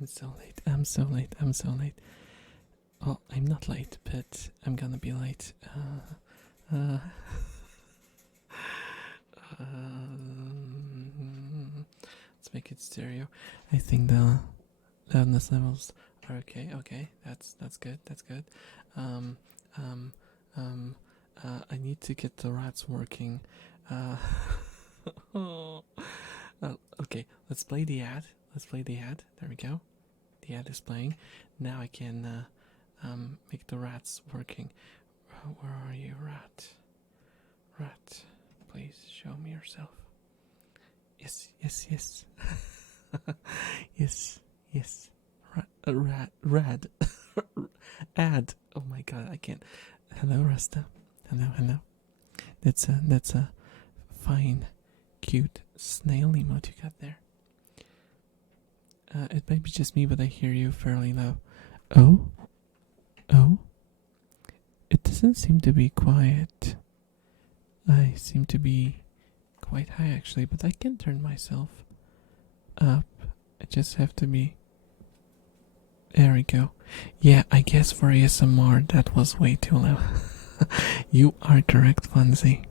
I'm so late. I'm so late. I'm so late. Well, I'm not late, but I'm gonna be late. Let's make it stereo. I think the loudness levels are okay. Okay, that's good. That's good. Um, um, um, I need to get the rats working. Oh, okay, let's play the ad. Let's play the ad. There we go. The ad is playing. Now I can make the rats working. Where are you, rat? Rat, please show me yourself. Yes, yes, yes. Yes, yes. Rad. Ad. Oh my god, I can't. Hello, Rasta. Hello. That's a fine, cute snail emote you got there. It might be just me, but I hear you fairly low. Oh? It doesn't seem to be quiet. I seem to be quite high actually, but I can turn myself up. I just have to be... There we go. Yeah, I guess for ASMR that was way too low. You are correct, Fonzie.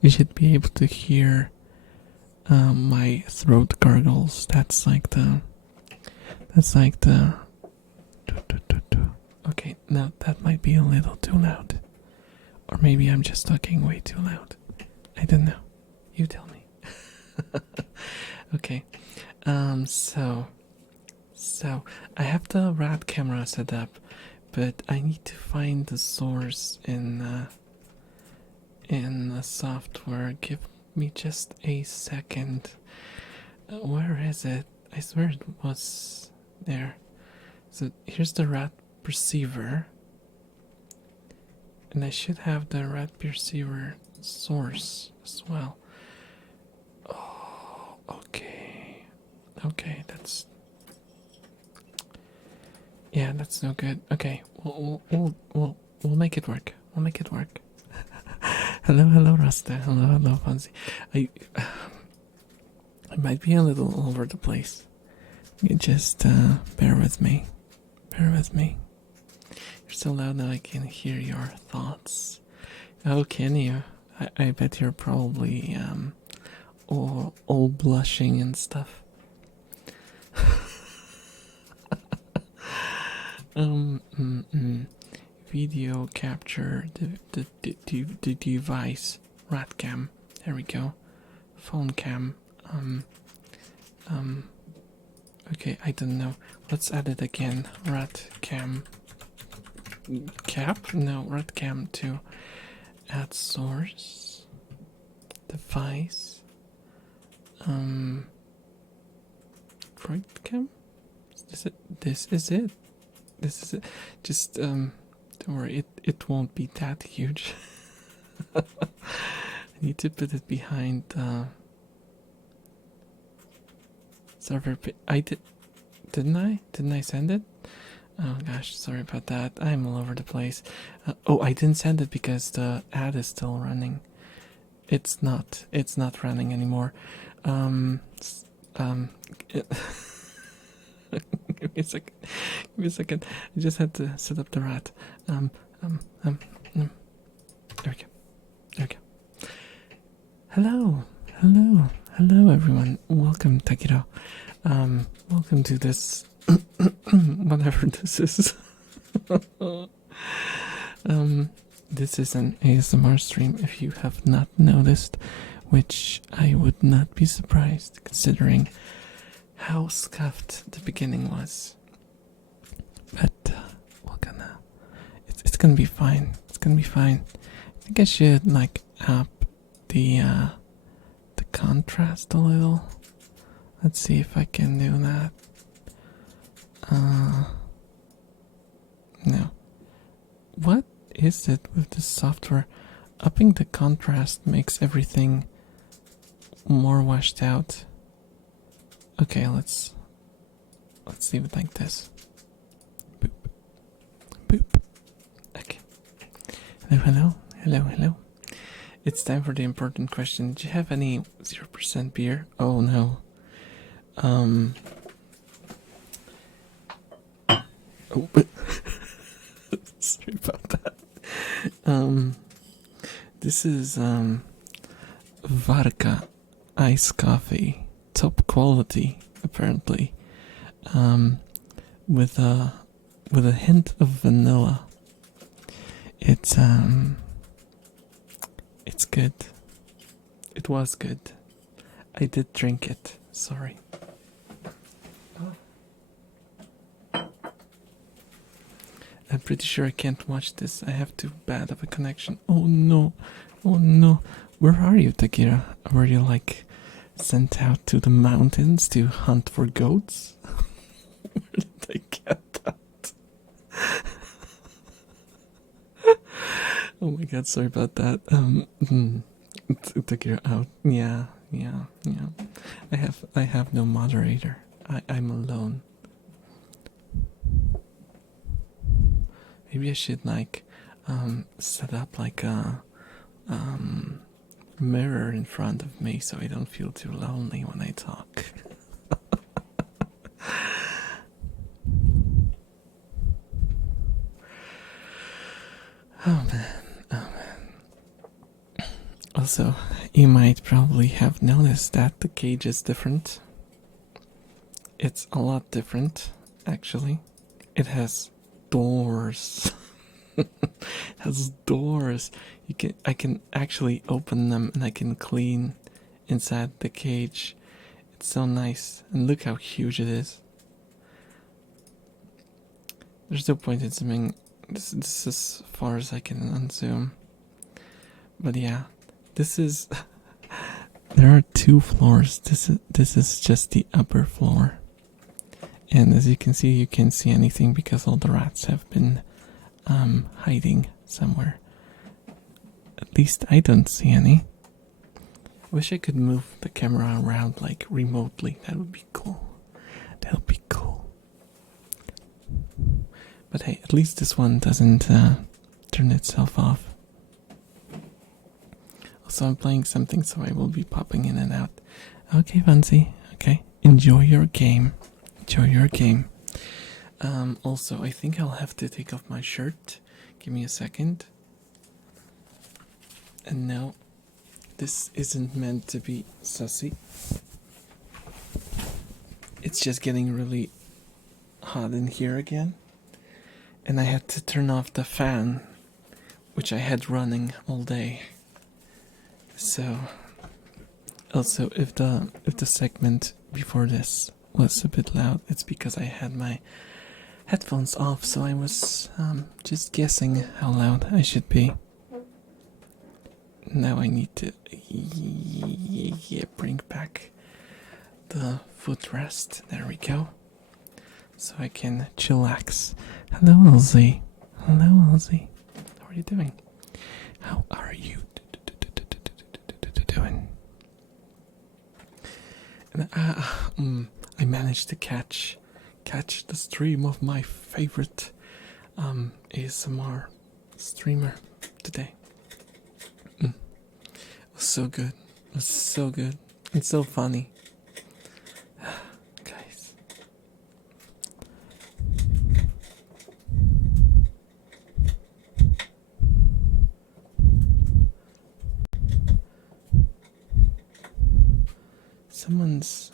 You should be able to hear my throat gargles. That's like the... Okay, now that might be a little too loud. Or maybe I'm just talking way too loud. I don't know. You tell me. Okay. So I have the rat camera set up, but I need to find the source in the software. Give me just a second. Where is it? I swear it was there. So here's the rat perceiver. And I should have the rat perceiver source as well. Oh, okay. Okay, that's... Yeah, that's no good. Okay, we'll make it work. We'll make it work. Hello, Rasta. Hello, Fonzie. I might be a little all over the place. You just bear with me. Bear with me. You're so loud now I can hear your thoughts. Oh, can you? I bet you're probably all blushing and stuff. Video capture the device. Rat cam. There we go. Phone cam. Okay, I don't know. Let's add it again. Rat cam. Cap? No, rat cam to add source. Device. Droid cam? This is it. Just don't worry, it won't be that huge. I need to put it behind server. Didn't I send it? Oh gosh, sorry about that. I'm all over the place. Oh, I didn't send it because the ad is still running. It's not running anymore. Give me a second. I just had to set up the rat. There we go. Hello, everyone. Welcome, Takiro. Welcome to this, whatever this is. This is an ASMR stream, if you have not noticed, which I would not be surprised, considering how scuffed the beginning was. But it's gonna be fine. It's gonna be fine. I think I should up the contrast a little. Let's see if I can do that. No. What is it with this software? Upping the contrast makes everything more washed out. Okay, let's leave it like this. Boop. Boop. Okay. Hello. It's time for the important question. Do you have any 0% beer? Oh no. Sorry about that. This is Varka iced coffee, top quality apparently, with a hint of vanilla. It's good. It was good. I did drink it. Sorry. I'm pretty sure I can't watch this. I have too bad of a connection. Oh no. Oh no. Where are you, Takira? Were you like sent out to the mountains to hunt for goats? Where did I get that? Oh my god, sorry about that. Takira out. Yeah. I have no moderator. I'm alone. Maybe I should like set up like a mirror in front of me so I don't feel too lonely when I talk. Oh man. Also, you might probably have noticed that the cage is different. It's a lot different, actually. It has doors. It has doors. I can actually open them and I can clean inside the cage. It's so nice. And look how huge it is. There's no point in zooming. This is as far as I can unzoom. But yeah, this is there are 2 floors. This is just the upper floor. And as you can see, you can't see anything because all the rats have been hiding somewhere. At least I don't see any. I wish I could move the camera around like remotely. That would be cool. That would be cool. But hey, at least this one doesn't turn itself off. Also, I'm playing something, so I will be popping in and out. Okay, Vanzi. Okay, enjoy your game. Enjoy your game. Also, I think I'll have to take off my shirt. Give me a second. And no, this isn't meant to be sussy. It's just getting really hot in here again. And I had to turn off the fan, which I had running all day. So, also, if the segment before this was a bit loud, it's because I had my headphones off, so I was just guessing how loud I should be. Now I need to bring back the footrest. There we go. So I can chillax. Hello, Elsie. Hello, Elsie. How are you doing? How are you doing? And I managed to catch the stream of my favorite ASMR streamer today. It was so good. It was so good. It's so funny. Guys. Someone's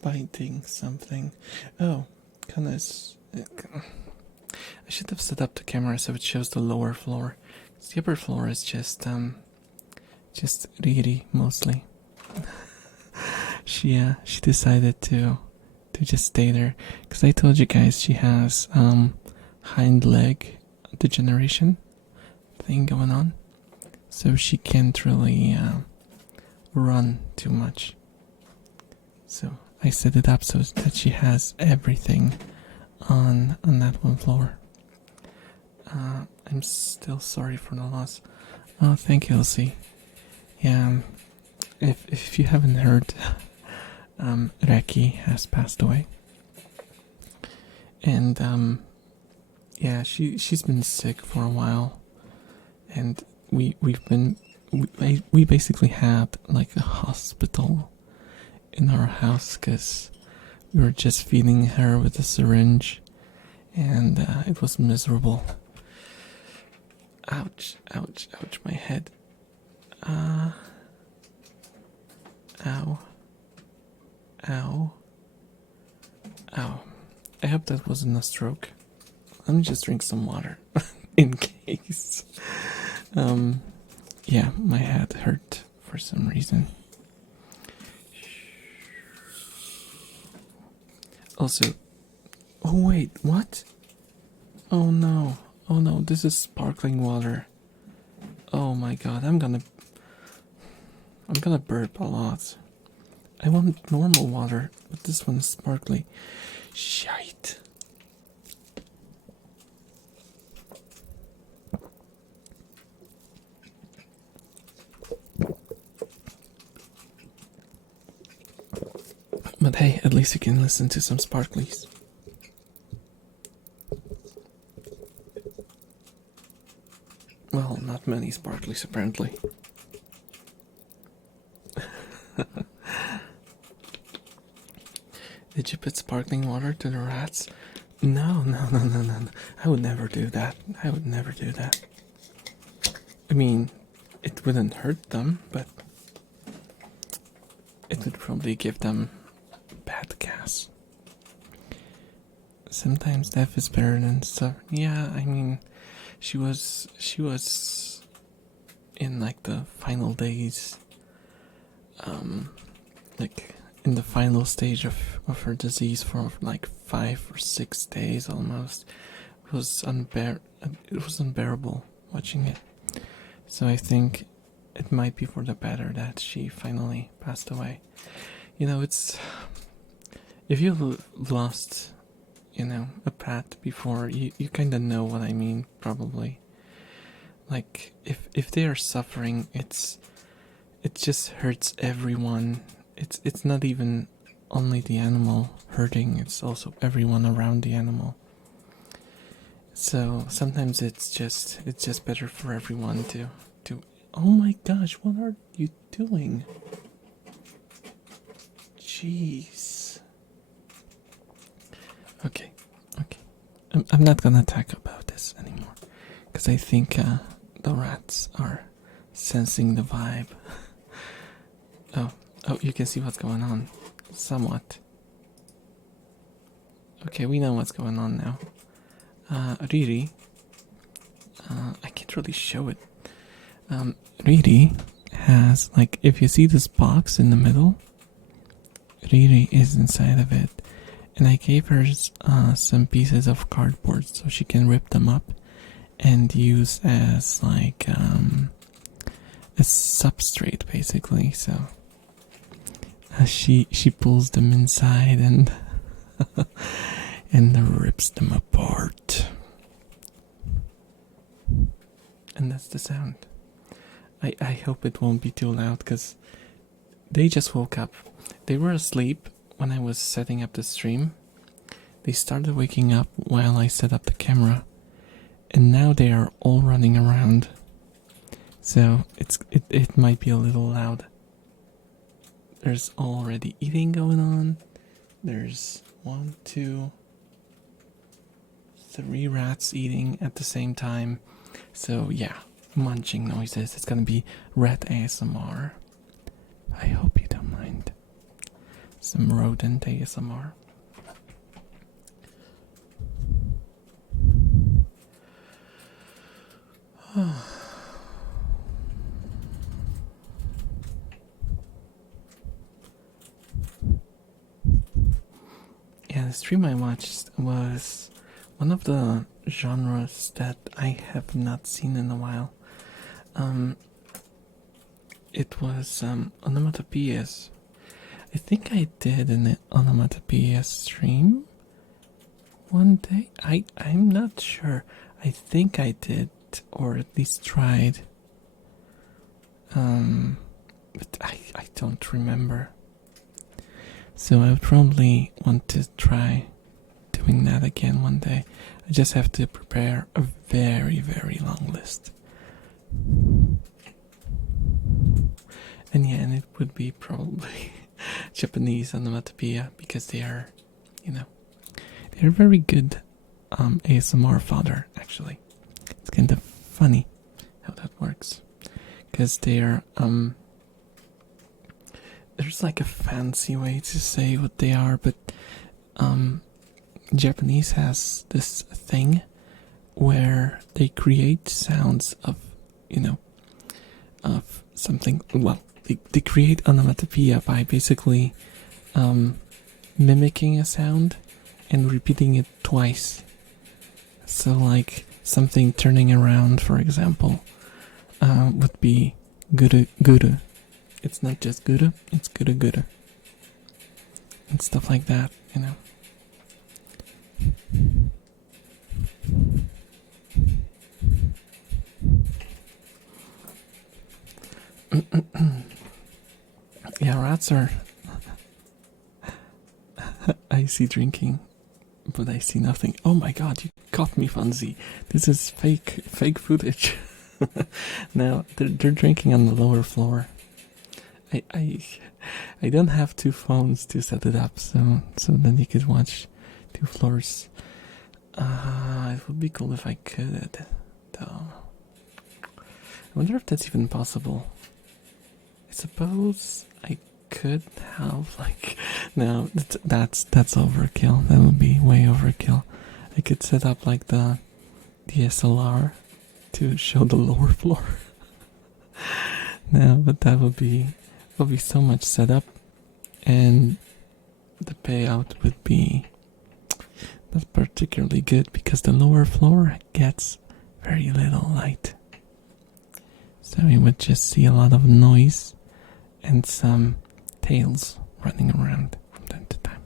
biting something. Oh, goodness. I should have set up the camera so it shows the lower floor. The upper floor is just Riri mostly. She decided to just stay there because I told you guys she has hind leg degeneration thing going on, so she can't really run too much. So I set it up so that she has everything on that one floor. I'm still sorry for the loss. Oh, thank you, Elsie. Yeah, if you haven't heard, Reki has passed away, and yeah, she's been sick for a while, and we basically had like a hospital in our house because we were just feeding her with a syringe, and it was miserable. Ouch, ouch, ouch, my head. Ow. Ow. Ow. I hope that wasn't a stroke. Let me just drink some water in case. Yeah, my head hurt for some reason. Also, oh wait, what? Oh no, this is sparkling water. Oh my god, I'm gonna burp a lot. I want normal water, but this one is sparkly. Shite. But hey, at least you can listen to some sparklies. Well, not many sparklies apparently. Did you put sparkling water to the rats? No. I would never do that. I mean, it wouldn't hurt them, but it would probably give them bad gas. Sometimes death is better than stuff. Yeah, I mean, she was in like the final days, like in the final stage of her disease for like 5 or 6 days almost. It was unbearable watching it. So I think it might be for the better that she finally passed away. You know, it's if you've lost, a pet before, you kind of know what I mean, probably. Like if they are suffering, it just hurts everyone. It's not even only the animal hurting, it's also everyone around the animal. So sometimes it's just better for everyone to oh my gosh, what are you doing? Jeez. Okay. I'm not gonna talk about this anymore, because I think the rats are sensing the vibe. Oh, you can see what's going on, somewhat. Okay, we know what's going on now. Riri, I can't really show it. Riri has, like, if you see this box in the middle, Riri is inside of it. And I gave her some pieces of cardboard so she can rip them up and use as like a substrate, basically. So she pulls them inside and and rips them apart. And that's the sound. I hope it won't be too loud, because they just woke up. They were asleep when I was setting up the stream. They started waking up while I set up the camera, and now they are all running around. So it might be a little loud. There's already eating going on. There's 1, 2, 3 rats eating at the same time. So yeah, munching noises. It's gonna be rat ASMR. I hope you don't mind. Some rodent ASMR. Yeah, the stream I watched was one of the genres that I have not seen in a while. It was onomatopoeias. I think I did an onomatopoeia stream one day. I'm not sure. I think I did, or at least tried. But I don't remember. So I would probably want to try doing that again one day. I just have to prepare a very, very long list. And yeah, and it would be probably Japanese onomatopoeia, because they are, they're very good ASMR fodder, actually. It's kind of funny how that works. Because they're, there's like a fancy way to say what they are, but, Japanese has this thing where they create sounds of, of something. Well, they create onomatopoeia by basically mimicking a sound and repeating it twice. So, like something turning around, for example, would be guru guru. It's not just guru, it's guru guru. And stuff like that, Yeah, rats are. I see drinking, but I see nothing. Oh my god, you caught me, Fonzie. This is fake footage. Now, they're drinking on the lower floor. I don't have two phones to set it up, so then you could watch two floors. It would be cool if I could, though. I wonder if that's even possible. I suppose I could have, like, no, that's overkill. That would be way overkill. I could set up like the DSLR to show the lower floor. No, but that would be so much setup, and the payout would be not particularly good because the lower floor gets very little light. So we would just see a lot of noise and some tails running around from time to time.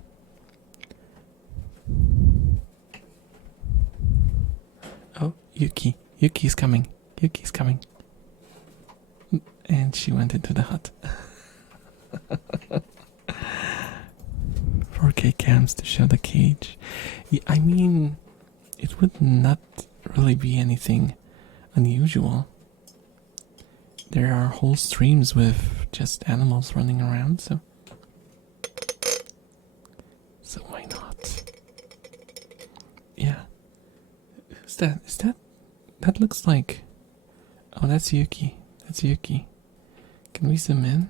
Oh, Yuki. Yuki's coming. Yuki's coming. And she went into the hut. 4K cams to show the cage. Yeah, I mean, it would not really be anything unusual. There are whole streams with just animals running around, so why not? Yeah. Is that looks like, oh, that's Yuki. That's Yuki. Can we zoom in?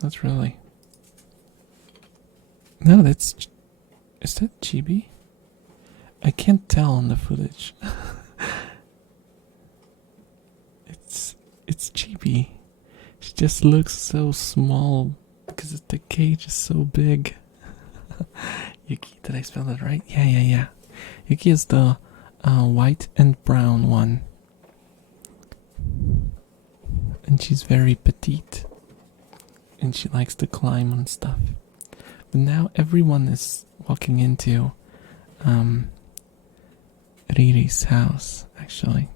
That's really. No, is that Chibi? I can't tell on the footage. It's Chibi. She just looks so small because the cage is so big. Yuki, did I spell that right? Yeah. Yuki is the white and brown one. And she's very petite. And she likes to climb on stuff. But now everyone is walking into Riri's house, actually.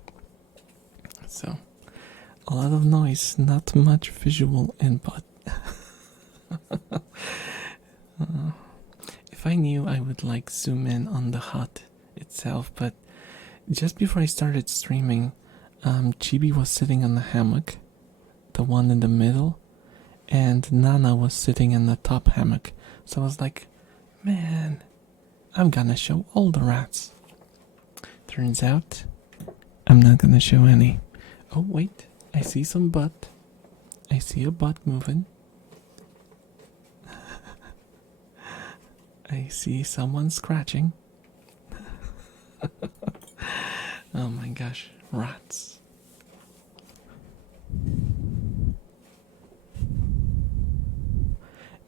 So, a lot of noise, not much visual input. If I knew, I would like zoom in on the hut itself, but just before I started streaming, Chibi was sitting on the hammock, the one in the middle, and Nana was sitting in the top hammock. So I was like, man, I'm gonna show all the rats. Turns out, I'm not gonna show any. Oh wait, I see some butt. I see a butt moving. I see someone scratching. Oh my gosh, rats.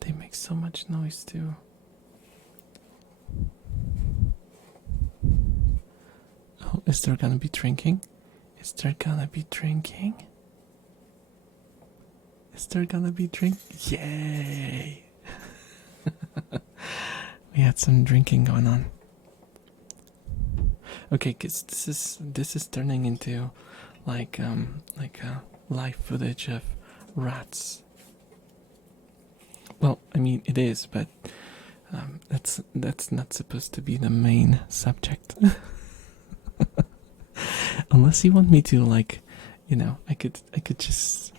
They make so much noise too. Oh, is there gonna be drinking? Is there gonna be drinking? Is there gonna be drink? Yay! We had some drinking going on. Okay, cause this is turning into like a live footage of rats. Well, I mean it is, but that's not supposed to be the main subject. Unless you want me to, like, I could just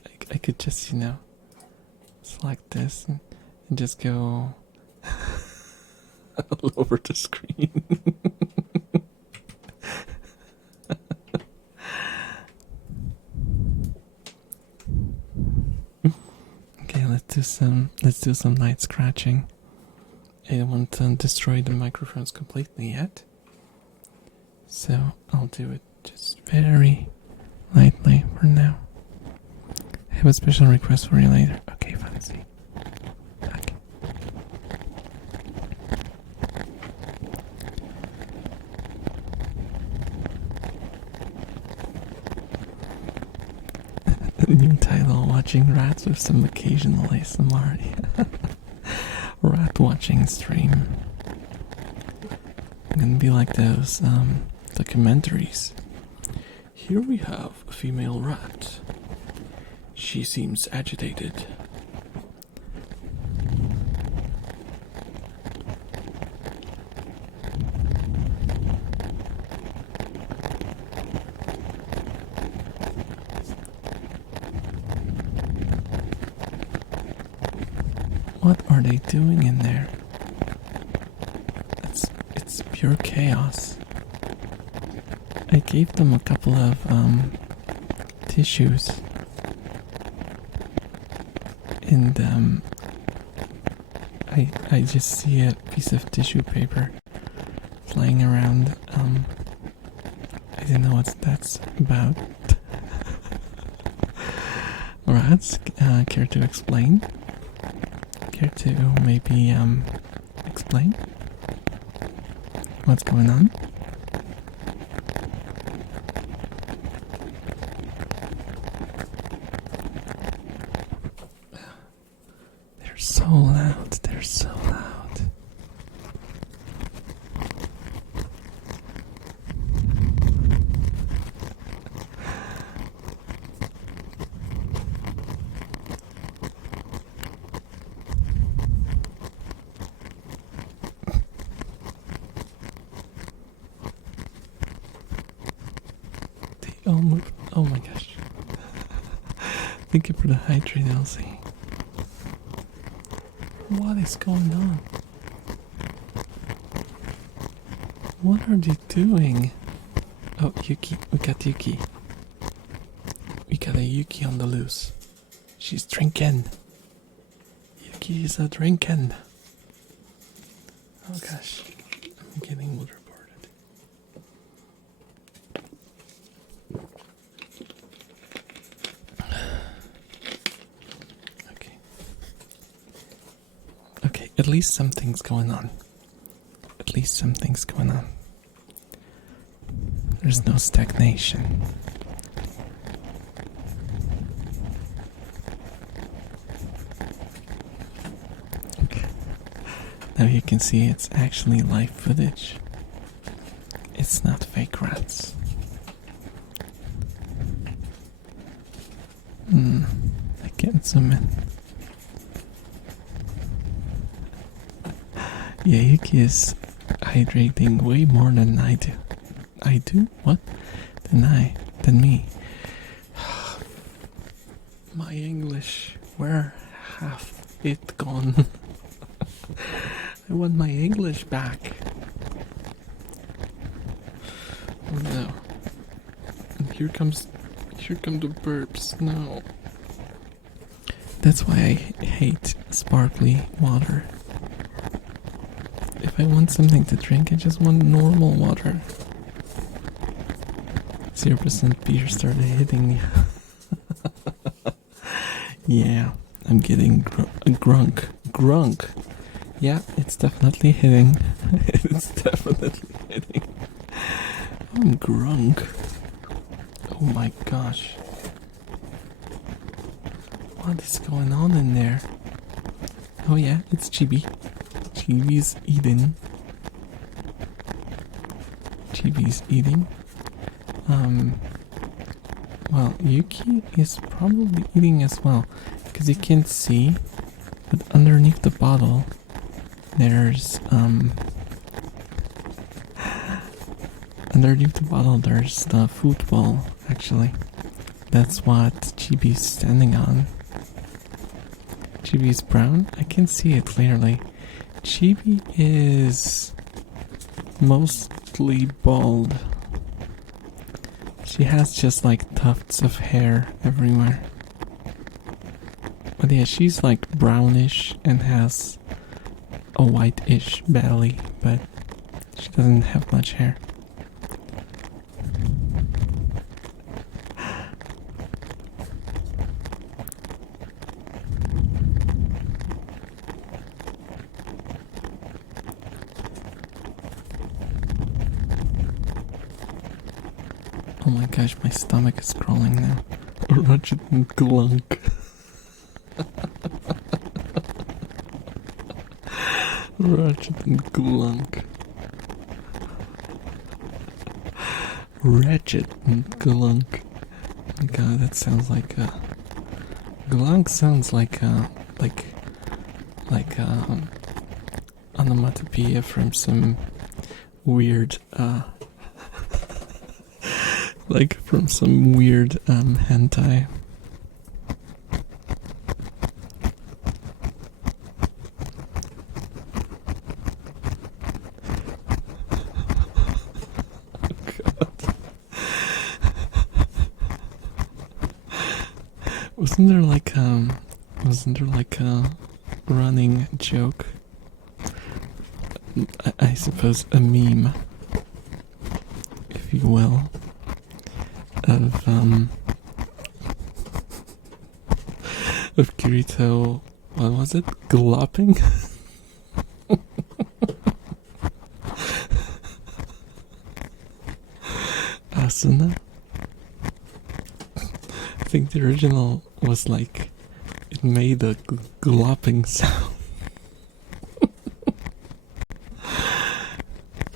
select this and just go. All over the screen. Okay, let's do some light scratching. I don't want to destroy the microphones completely yet. So I'll do it just very lightly for now. I have a special request for you later. Okay, fancy. Okay. New title: Watching Rats with some occasional ASMR. Rat watching stream. I'm gonna be like those documentaries. Here we have a female rat. She seems agitated. What are they doing in there? It's pure chaos. I gave them a couple of tissues, and I just see a piece of tissue paper flying around. I don't know what that's about. Rats, care to explain? Care to maybe explain what's going on? They're so loud, they're so loud. They all move. Oh my gosh. Thank you for the hydrate, Elsie. What is going on? What are they doing? Oh, Yuki. We got Yuki. We got a Yuki on the loose. She's drinking. Yuki is a drinking. Oh gosh. I'm getting wood reported. Okay. Okay, at least something's going on. At least something's going on. There's no stagnation. Now you can see it's actually live footage. It's not fake rats. I can't zoom in. Yeah, Yuki is hydrating way more than I do. I do? What? Than me. My English, where have it gone? I want my English back. Oh no. And here come the burps. No. That's why I hate sparkly water. If I want something to drink, I just want normal water. 0% beer started hitting me. Yeah, I'm getting grunk. Grunk. Yeah, it's definitely hitting. It's definitely hitting. I'm grunk. Oh my gosh. What is going on in there? Oh yeah, it's Chibi. Chibi's eating. Chibi's eating. Well, Yuki is probably eating as well, because you can't see, but underneath the bottle, there's the food bowl, actually. That's what Chibi's standing on. Chibi's brown? I can see it clearly. Chibi is mostly bald. She has just like tufts of hair everywhere. But yeah, she's like brownish and has a whitish belly, but she doesn't have much hair. Oh my gosh, my stomach is crawling now. Ratchet and Clank. Ratchet and Clank. Ratchet and Clank. Oh my god, that sounds like Clank sounds like onomatopoeia from some weird like from some weird hentai. Wasn't there like a running joke? I suppose a meme, if you will, of Kirito, what was it? Glopping? Asuna? I think the original was like, it made a glopping sound.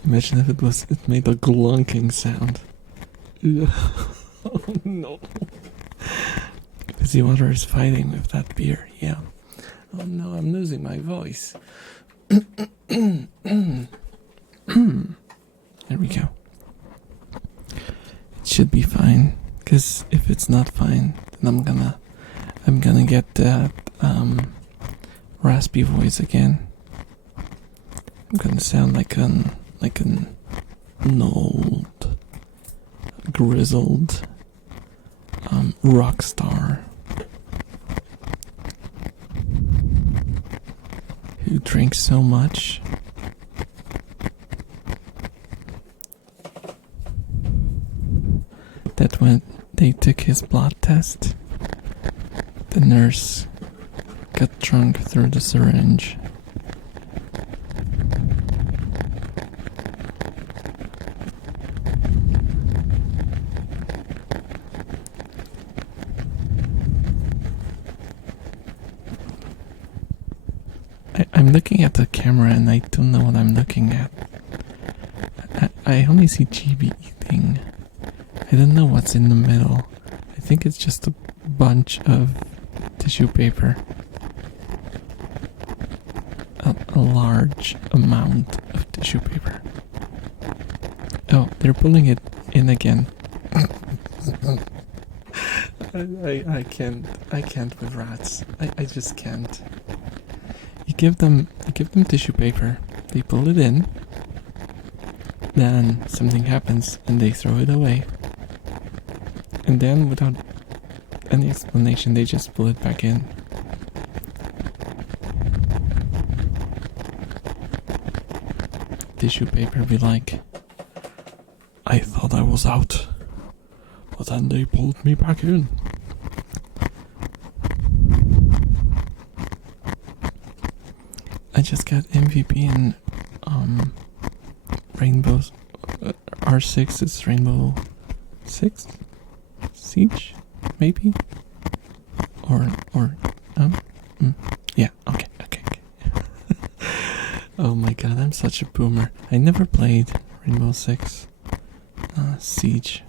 Imagine if it made a glunking sound. Oh no. Busy Water is fighting with that beer, yeah. Oh no, I'm losing my voice. There we go. It should be fine, because if it's not fine, then I'm gonna get that raspy voice again. I'm gonna sound like an old, grizzled rock star who drinks so much that when they took his blood test, the nurse got drunk through the syringe. I'm looking at the camera and I don't know what I'm looking at. I only see Chibi eating. I don't know what's in the middle. I think it's just a bunch of tissue paper. A large amount of tissue paper. Oh, they're pulling it in again. I can't with rats. I just can't. You give them tissue paper, they pull it in, then something happens and they throw it away. And then without any explanation they just pull it back in. Tissue paper be like, I thought I was out, but then they pulled me back in. I just got MVP in Rainbow R6. It's Rainbow 6 Siege, maybe, or yeah. Okay. Oh my god, I'm such a boomer. I never played Rainbow Six Siege.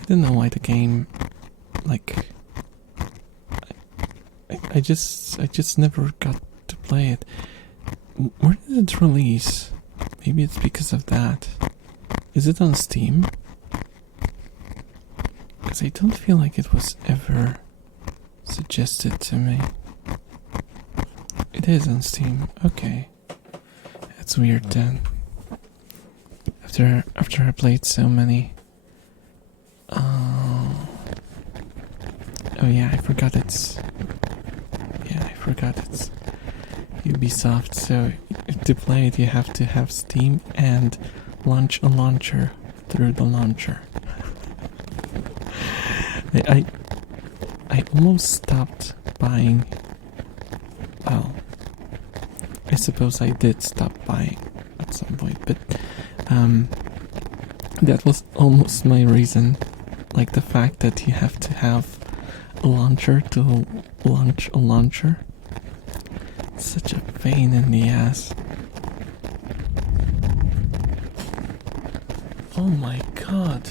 I don't know why the game, like, I just never got to play it. Where did it release? Maybe it's because of that. Is it on Steam? Because I don't feel like it was ever suggested to me. It is on Steam. Okay. That's weird then. After I played so many. Oh yeah, I forgot it's. Yeah, I forgot it's Ubisoft. So to play it, you have to have Steam and launch a launcher through the launcher. I almost stopped buying. Well, I suppose I did stop buying at some point, but that was almost my reason. Like the fact that you have to have a launcher to launch a launcher. It's such a pain in the ass. Oh my god,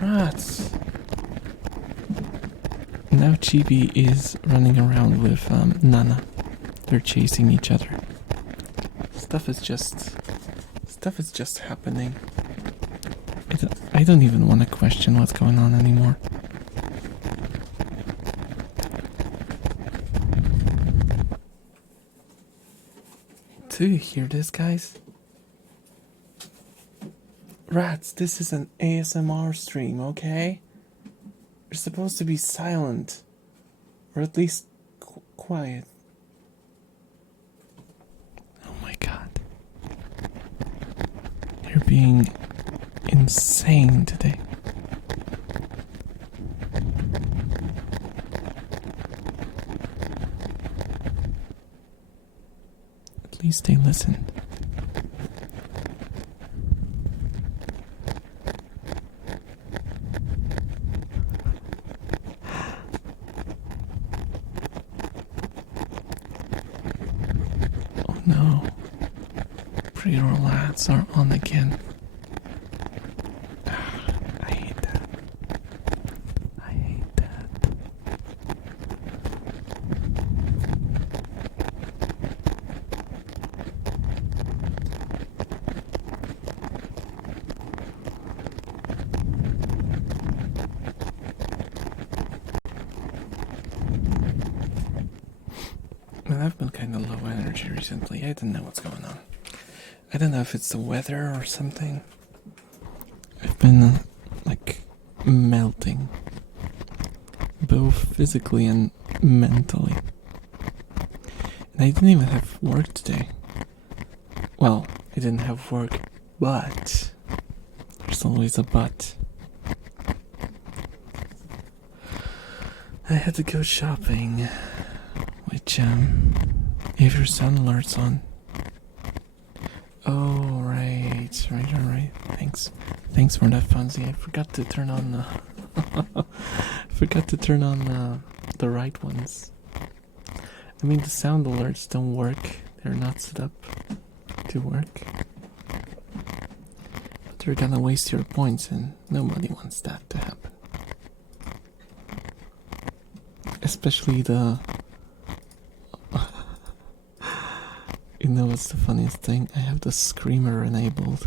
rats! Now Chibi is running around with Nana. They're chasing each other. Stuff is just happening. I don't even want to question what's going on anymore. Do you hear this, guys? Rats, this is an ASMR stream, okay? You're supposed to be silent. Or at least quiet. Oh my god. You're being insane today. At least they listened. Oh no. Pre-roll ads are on again. I hate that. I hate that. Well, I've been kind of low energy recently. I don't know what's going on. I don't know if it's the weather or something. I've been like melting, both physically and mentally. And I didn't even have work today. Well, I didn't have work, but there's always a but. I had to go shopping, which if your son alerts on. Oh, right. Thanks for that, Fonzie. I forgot to turn on the right ones. I mean, the sound alerts don't work. They're not set up to work. But they're gonna waste your points, and nobody wants that to happen. Especially the... You know what's the funniest thing? I have the screamer enabled.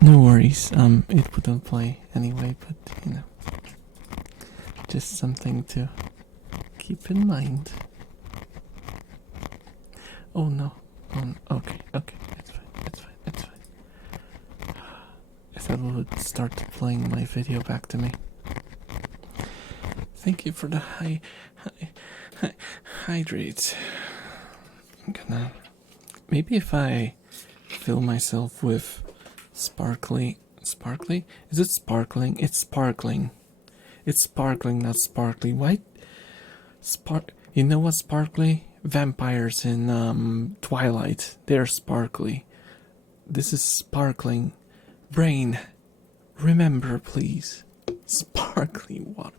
No worries, it wouldn't play anyway, but you know, just something to keep in mind. Oh no, okay, it's fine. I thought it would start playing my video back to me. Thank you for the hydrate. I'm gonna... Maybe if I fill myself with sparkly... Is it sparkling? It's sparkling. It's sparkling, not sparkly. Why? You know what's sparkly? Vampires in Twilight. They're sparkly. This is sparkling. Brain, remember please. Sparkly water.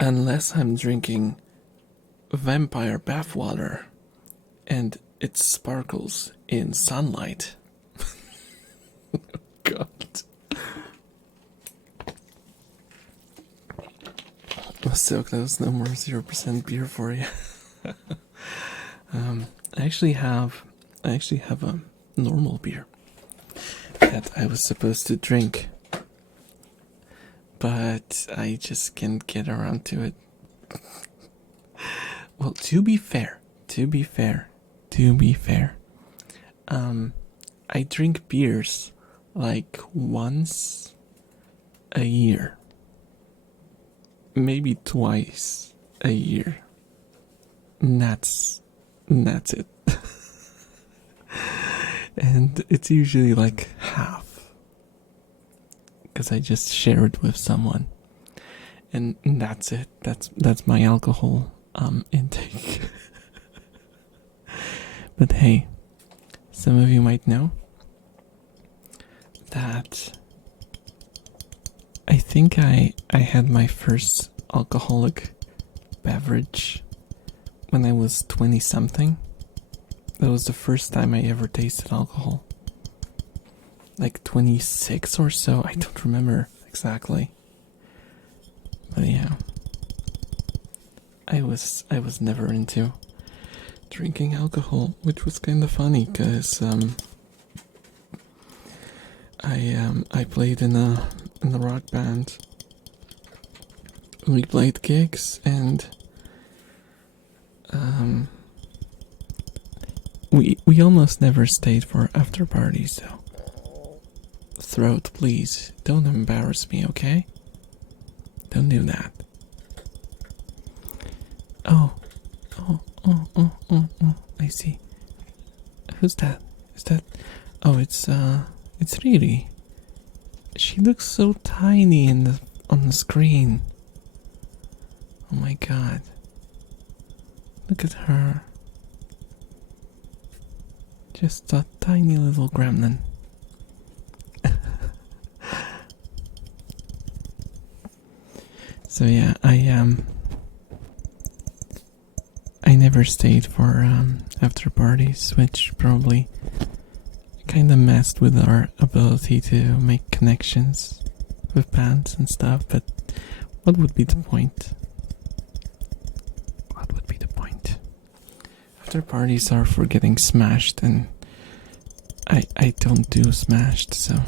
Unless I'm drinking vampire bathwater and it sparkles in sunlight. God. So close, no more 0% beer for you. I actually have a normal beer that I was supposed to drink, but I just can't get around to it. Well, to be fair, I drink beers like once a year, maybe twice a year. And that's it. And it's usually like half, because I just share it with someone, and that's it. That's my alcohol intake. But hey, some of you might know that I think I had my first alcoholic beverage when I was 20 something. That was the first time I ever tasted alcohol. Like 26 or so, I don't remember exactly. But yeah, I was never into drinking alcohol, which was kind of funny because I played in a rock band. We played gigs and we almost never stayed for after parties, so throat, please don't embarrass me, okay? Don't do that. Oh, I see. Who's that? Is that? Oh, it's Riri. She looks so tiny on the screen. Oh my god. Look at her. Just a tiny little gremlin. So yeah, I never stayed for after parties, which probably kind of messed with our ability to make connections with bands and stuff. But what would be the point? What would be the point? After parties are for getting smashed, and I don't do smashed, so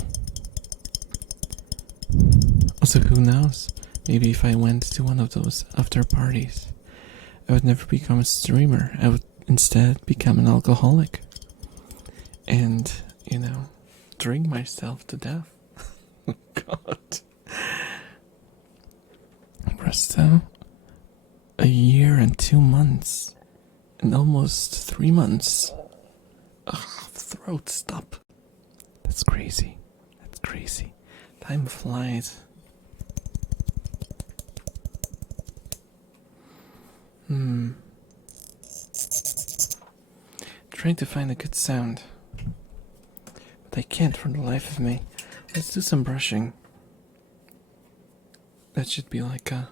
also who knows? Maybe if I went to one of those after parties, I would never become a streamer. I would instead become an alcoholic and, drink myself to death. Oh god. Presto. A year and 2 months. And almost 3 months. Ugh, throat, stop. That's crazy. Time flies. Trying to find a good sound, but I can't for the life of me. Let's do some brushing. That should be like a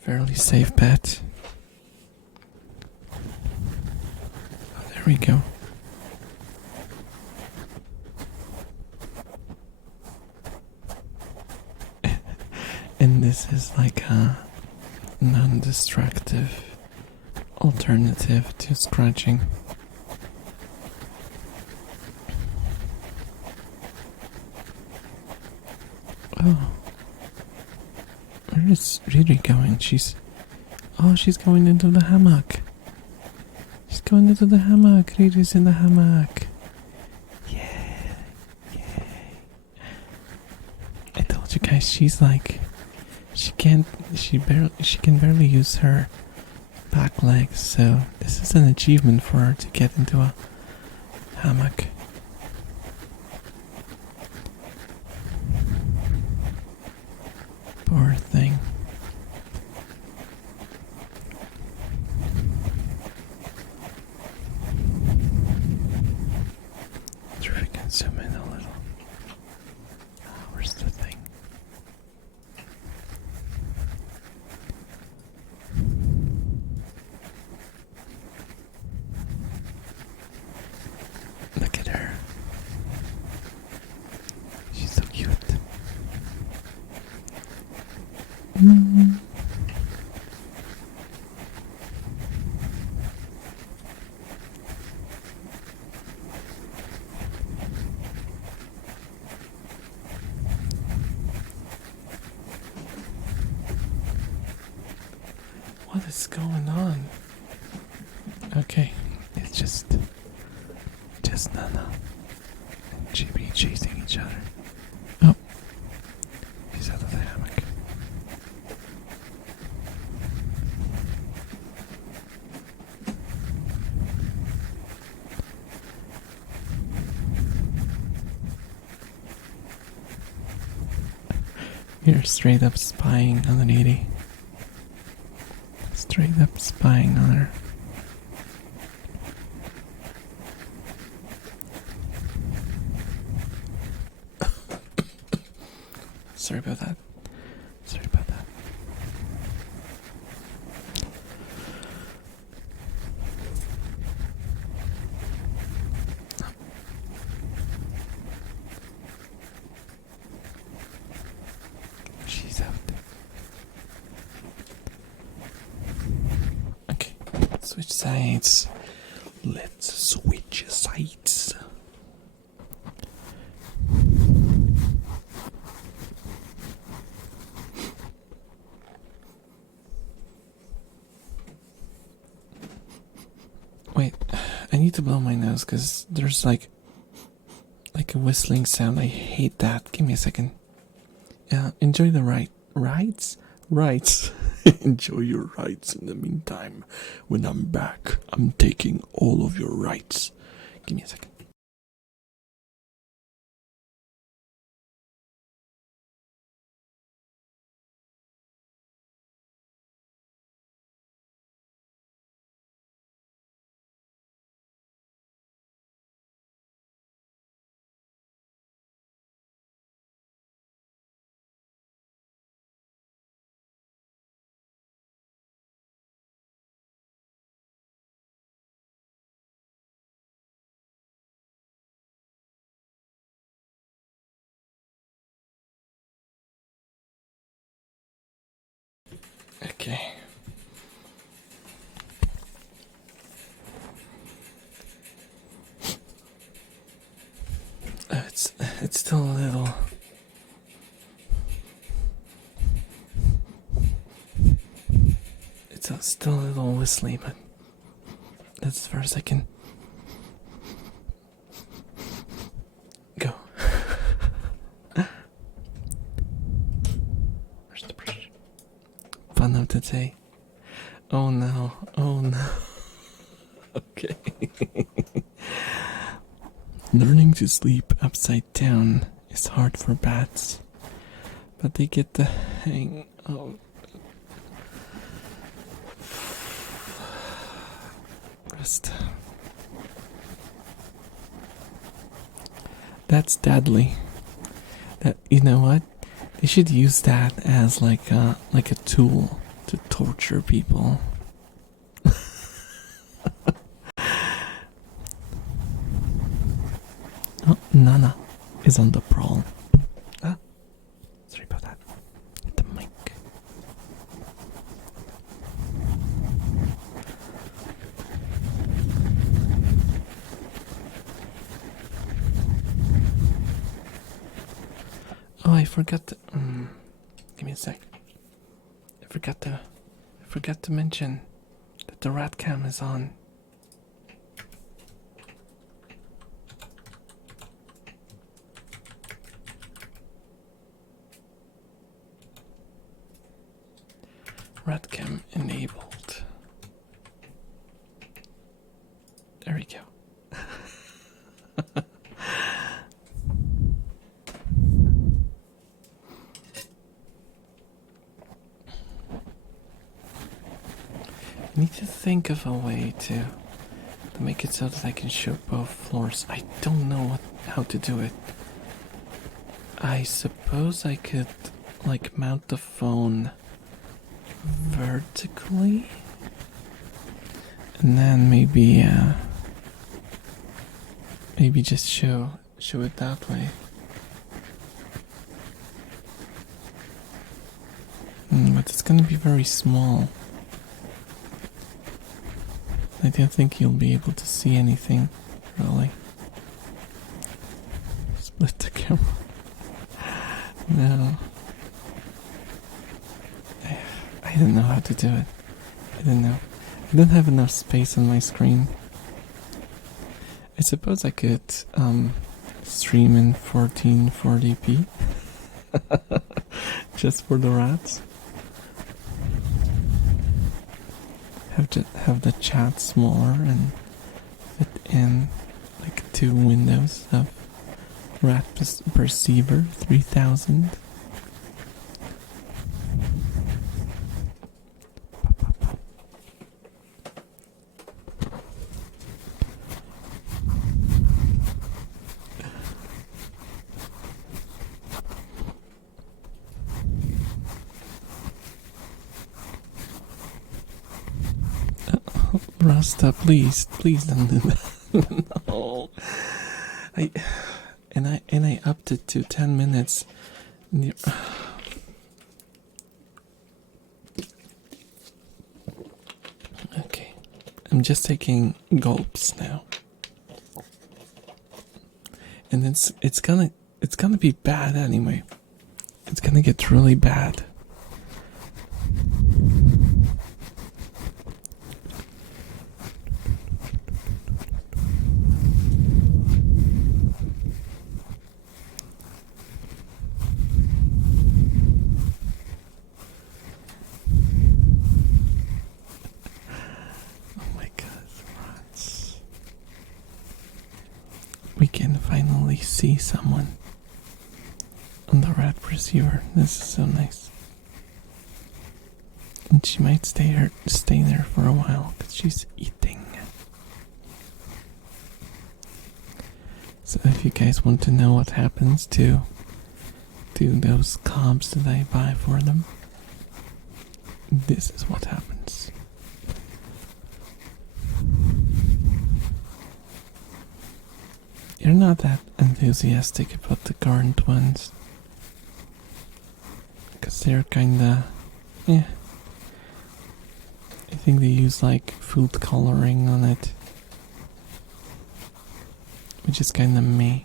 fairly safe bet. Oh, there we go. And this is like a non-destructive alternative to scratching. Oh, where is Riri going? She's going into the hammock. She's going into the hammock. Riri's in the hammock. Yay. I told you guys, she's like, she can barely use her back legs, so this is an achievement for her to get into a hammock. Poor thing. Sure, we can zoom in a little. Where's the thing? Look at her. She's so cute. What is going on? Okay, it's just Nana and GB chasing each other. Oh, he's out of the hammock. You're straight up spying on the needy. Straight up spying on her. Sorry about that. Sorry about that. She's out. Okay, switch sides. Let's switch sides. Wait, I need to blow my nose because there's like a whistling sound. I hate that. Give me a second. Enjoy the rides? Rides. Enjoy your rides in the meantime. When I'm back, I'm taking all of your rights. Give me a second. Okay. It's still a little. It's still a little whistly, but that's as far as I can go. Where's the brush? Fun of the day. Oh no! Oh no! Okay. Learning to sleep upside down is hard for bats, but they get the hang of. Rest. That's deadly. That, you know what? They should use that as like a tool to torture people. Oh, Nana is on the prowl. Ah, sorry about that. Hit the mic. Oh, I forgot to. Give me a sec. I forgot to mention that the rat cam is on. Rat cam enabled. There we go. I need to think of a way to make it so that I can show both floors. I don't know how to do it. I suppose I could like mount the phone vertically and then maybe just show it that way. But it's gonna be very small. I don't think you'll be able to see anything, really. Split the camera. No. I didn't know how to do it. I don't know. I don't have enough space on my screen. I suppose I could stream in 1440p just for the rats. Have the chat smaller and fit in like 2 windows of Rat Perceiver 3000. Rasta, please don't do that. No. I upped it to 10 minutes. Okay. I'm just taking gulps now. And it's gonna be bad anyway. It's gonna get really bad. We can finally see someone on the rat receiver. This is so nice. And she might stay there for a while because she's eating. So if you guys want to know what happens to those cobs that I buy for them, this is what happens. You're not that enthusiastic about the current ones. Because they're kinda... I think they use like food coloring on it. Which is kinda meh.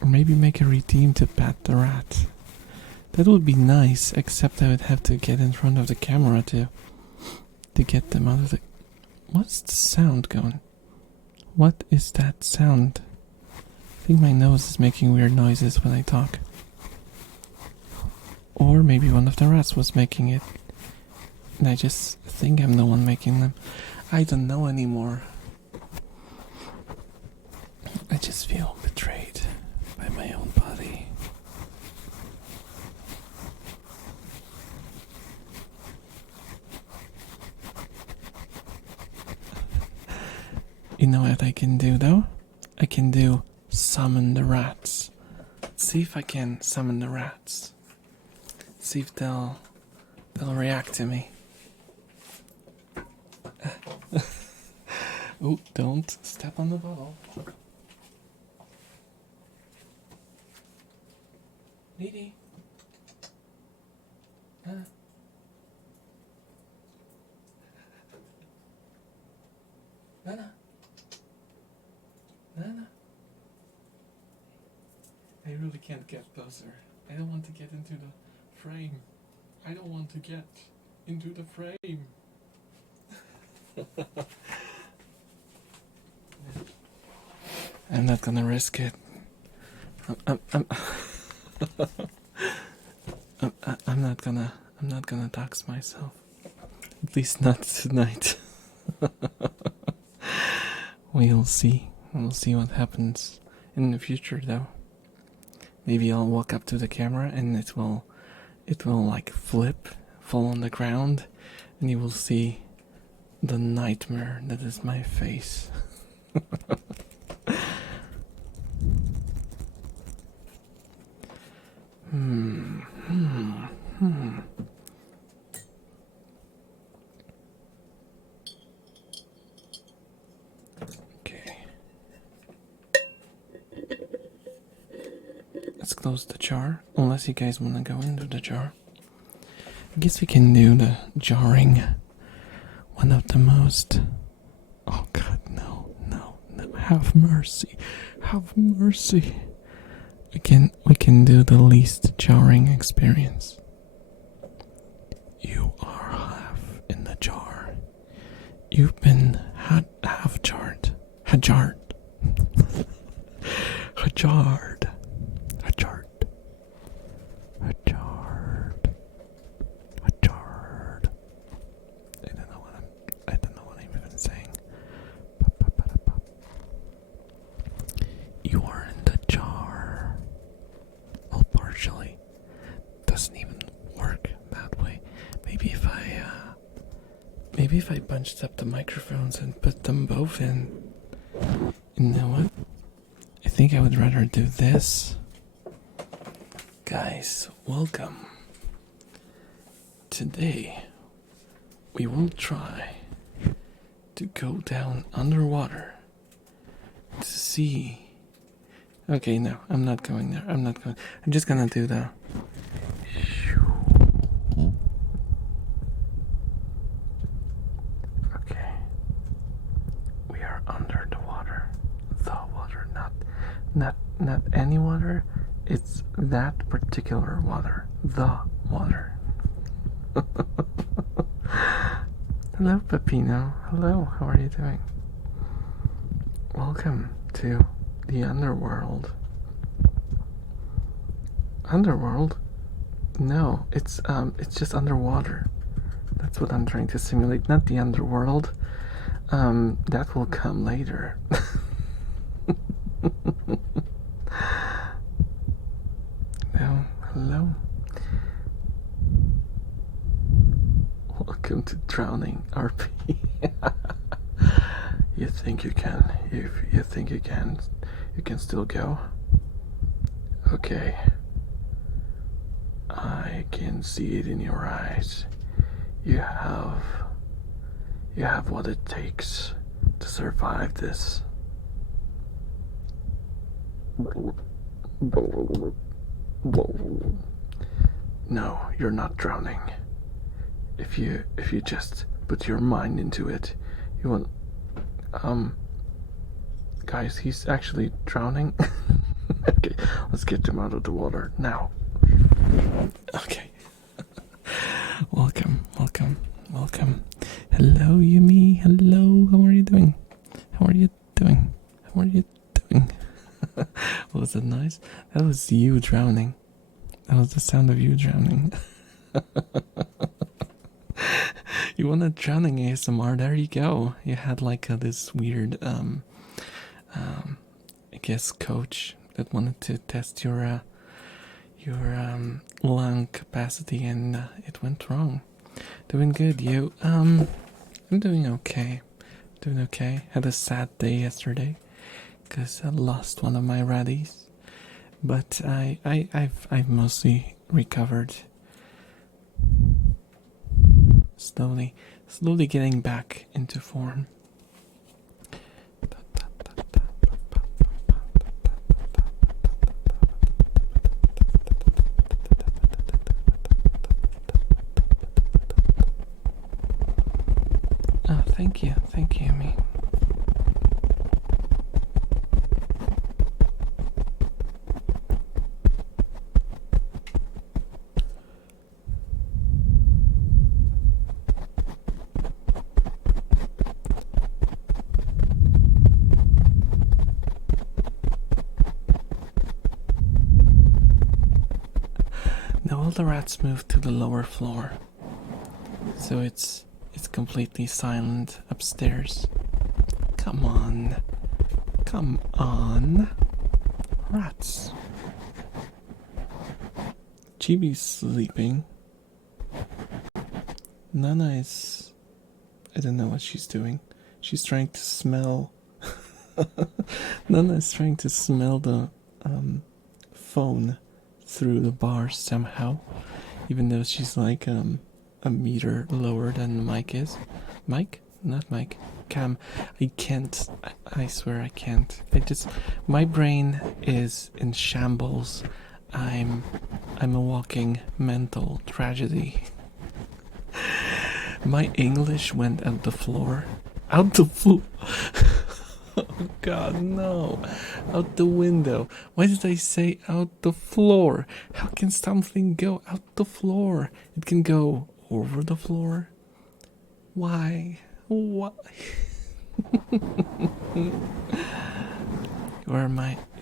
Or maybe make a routine to pat the rat. That would be nice, except I would have to get in front of the camera to get them out of the... What's the sound going? What is that sound? I think my nose is making weird noises when I talk. Or maybe one of the rats was making it. And I just think I'm the one making them. I don't know anymore. I just feel betrayed by my own body. You know what I can do though? I can do summon the rats. Let's see if I can summon the rats. See if they'll react to me. Oh, don't step on the bottle. Needy. Nana. Nana. I really can't get closer. I don't want to get into the frame. I don't want to get into the frame. I'm not gonna risk it. I'm not gonna dox myself. At least not tonight. We'll see. We'll see what happens in the future though. Maybe I'll walk up to the camera and it will like flip, fall on the ground, and you will see the nightmare that is my face. Okay. Let's close the jar, unless you guys want to go into the jar. I guess we can do the jarring. One of the most... Oh God, no. Have mercy. Have mercy. We can do the least jarring experience. You are half in the jar. You've been half jarred. Hajarred. Hajarred. Hajarred. Hajarred. Hajarred. I don't know what I'm even saying. You are in the jar. Well, partially. Doesn't even work that way. Maybe if I bunched up the microphones and put them both in. You know what? I think I would rather do this. Guys, welcome. Today, we will try to go down underwater to see. Okay, no, I'm not going there. I'm just gonna do the. Okay. We are under the water. The water, not any water. It's that particular water. The water. Hello, Peppino. Hello, how are you doing? Welcome to the underworld. Underworld? No, it's just underwater. That's what I'm trying to simulate, not the underworld. That will come later. No, hello. Welcome to Drowning RP. You think you can? If you think you can still go. Okay. I can see it in your eyes. You have what it takes to survive this. No, you're not drowning. If you just put your mind into it, you won't. Guys, he's actually drowning. Okay, let's get him out of the water now. Okay. Welcome. Hello, Yumi. Hello, how are you doing? Was it nice? That was you drowning. That was the sound of you drowning. You wanted drowning ASMR? There you go. You had like this weird, I guess, coach that wanted to test your lung capacity, and it went wrong. Doing good, you. I'm doing okay. Had a sad day yesterday because I lost one of my ratties, but I've mostly recovered. Slowly getting back into form. Oh, thank you, me. Now all the rats moved to the lower floor, so it's completely silent upstairs. Come on, rats. Chibi's sleeping. Nana is, I don't know what she's doing. She's trying to smell. Nana is trying to smell the phone through the bars somehow, even though she's like a meter lower than the mic is. Mike? Not Mike. Cam. I can't. I swear I can't. My brain is in shambles. I'm a walking mental tragedy. My English went out the floor. Out the floor. Oh God, no. Out the window. Why did I say out the floor? How can something go out the floor? It can go over the floor? Why? Why?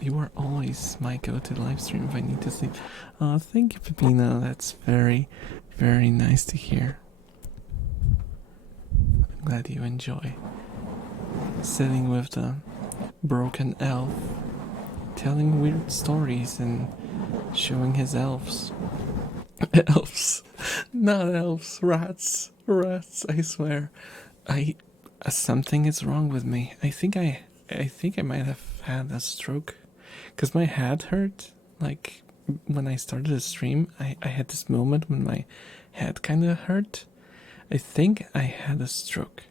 You are always my go-to live stream if I need to sleep. Thank you, Pepino. That's very, very nice to hear. I'm glad you enjoy sitting with the broken elf, telling weird stories and showing his elves. Elves, not elves, rats, I swear. Something is wrong with me. I think I might have had a stroke, cause my head hurt. Like when I started the stream, I had this moment when my head kind of hurt. I think I had a stroke.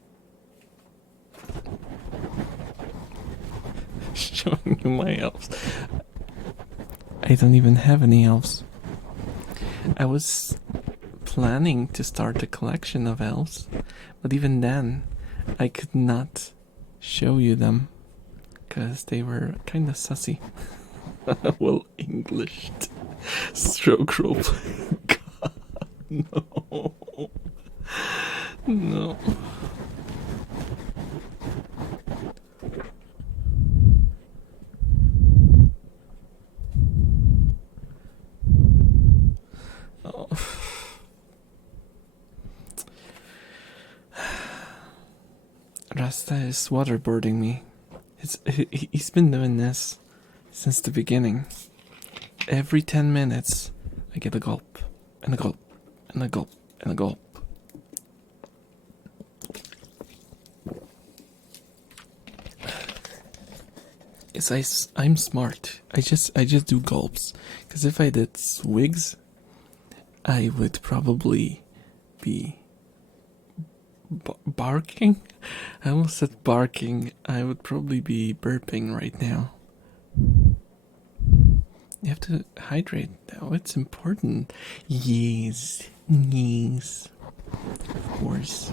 Showing you my elves. I don't even have any elves. I was planning to start a collection of elves, but even then, I could not show you them because they were kind of sussy. Well, Englished. Stroke roleplay. God, no. No. Oh. Rasta is waterboarding me. He's been doing this since the beginning. Every 10 minutes, I get a gulp, and a gulp, and a gulp, and a gulp. I'm smart. I just do gulps. Because if I did swigs, I would probably be barking. I almost said barking. I would probably be burping right now. You have to hydrate though, it's important. Yes, of course.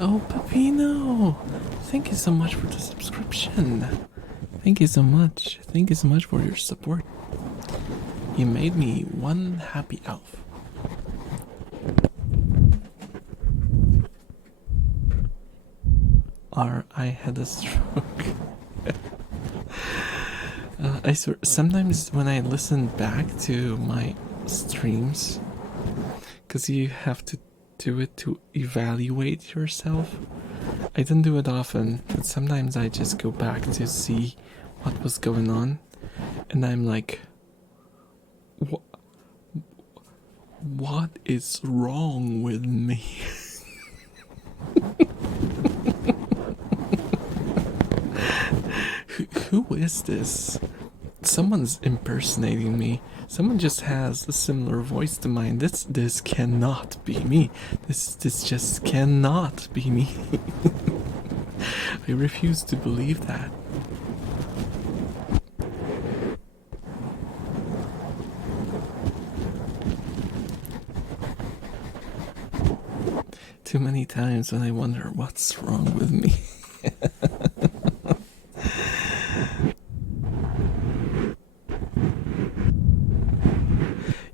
Oh, Pepino! Thank you so much for the subscription. Thank you so much. Thank you so much for your support. You made me one happy elf. I had a stroke. I swear, sometimes when I listen back to my streams, because you have to do it to evaluate yourself. I don't do it often, but sometimes I just go back to see what was going on, and I'm like, what is wrong with me? Who is this? Someone's impersonating me. Someone just has a similar voice to mine. This cannot be me. This just cannot be me. I refuse to believe that. Too many times when I wonder what's wrong with me.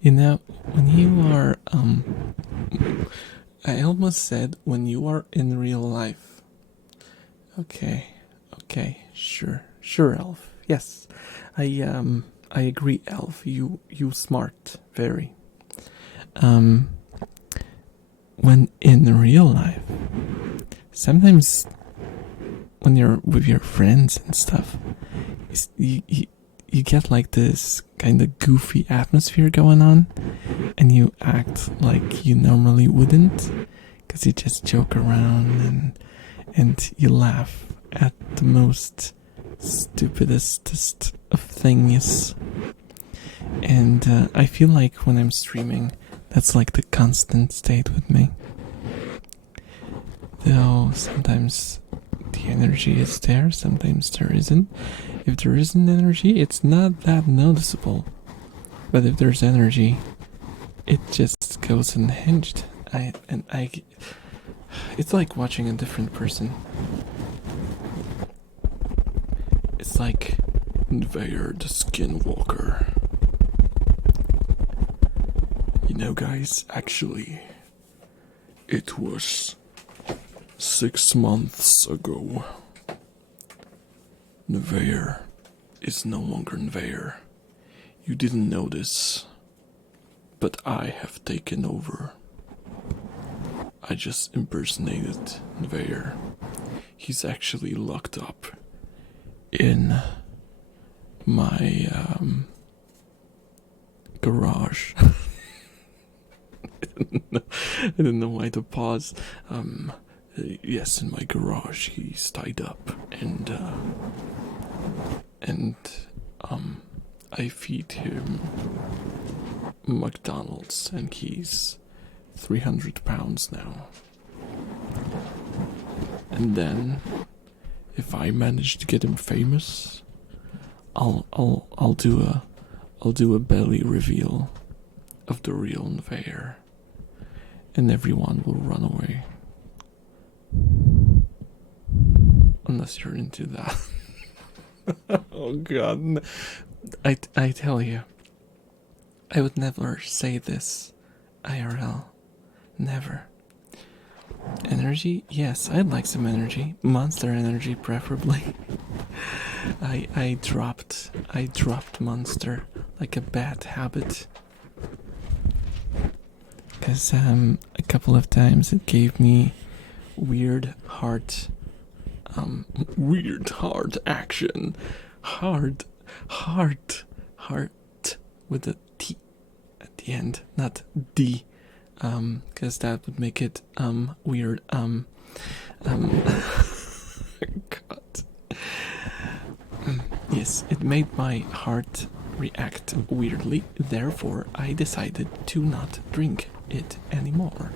You know, when you are, I almost said when you are in real life. Okay, sure, Elf. Yes, I agree, Elf. You smart, very. When in real life, sometimes when you're with your friends and stuff, you get like this kind of goofy atmosphere going on, and you act like you normally wouldn't, because you just joke around and you laugh at the most stupidest of things. And I feel like when I'm streaming, that's like the constant state with me. Though sometimes the energy is there, sometimes there isn't. If there isn't energy, it's not that noticeable. But if there's energy, it just goes unhinged. It's like watching a different person. It's like Invader the Skinwalker. You know, guys, actually, It was 6 months ago. Nevaeh is no longer Nevaeh. You didn't know this, but I have taken over. I just impersonated Nevaeh. He's actually locked up in my garage. I didn't know why to pause. Yes, in my garage he's tied up, and I feed him McDonald's, and he's 300 pounds now. And then, if I manage to get him famous, I'll do a belly reveal of the real Nevaeh, and everyone will run away. Unless you're into that. Oh god. I tell you, I would never say this IRL. Never. Energy? Yes, I'd like some energy. Monster energy, preferably. I dropped Monster like a bad habit. Because a couple of times it gave me weird heart action. Heart with a T at the end, not D. Because that would make it weird. God. Yes, it made my heart react weirdly. Therefore, I decided to not drink it anymore.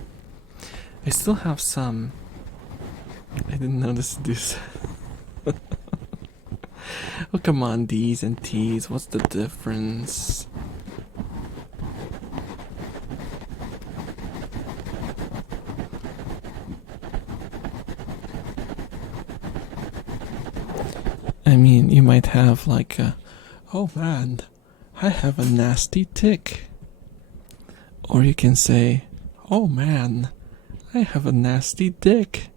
I still have some. I didn't notice this. Oh, come on, D's and T's. What's the difference? I mean, you might have like a, oh man, I have a nasty tick. Or you can say, oh man, I have a nasty dick.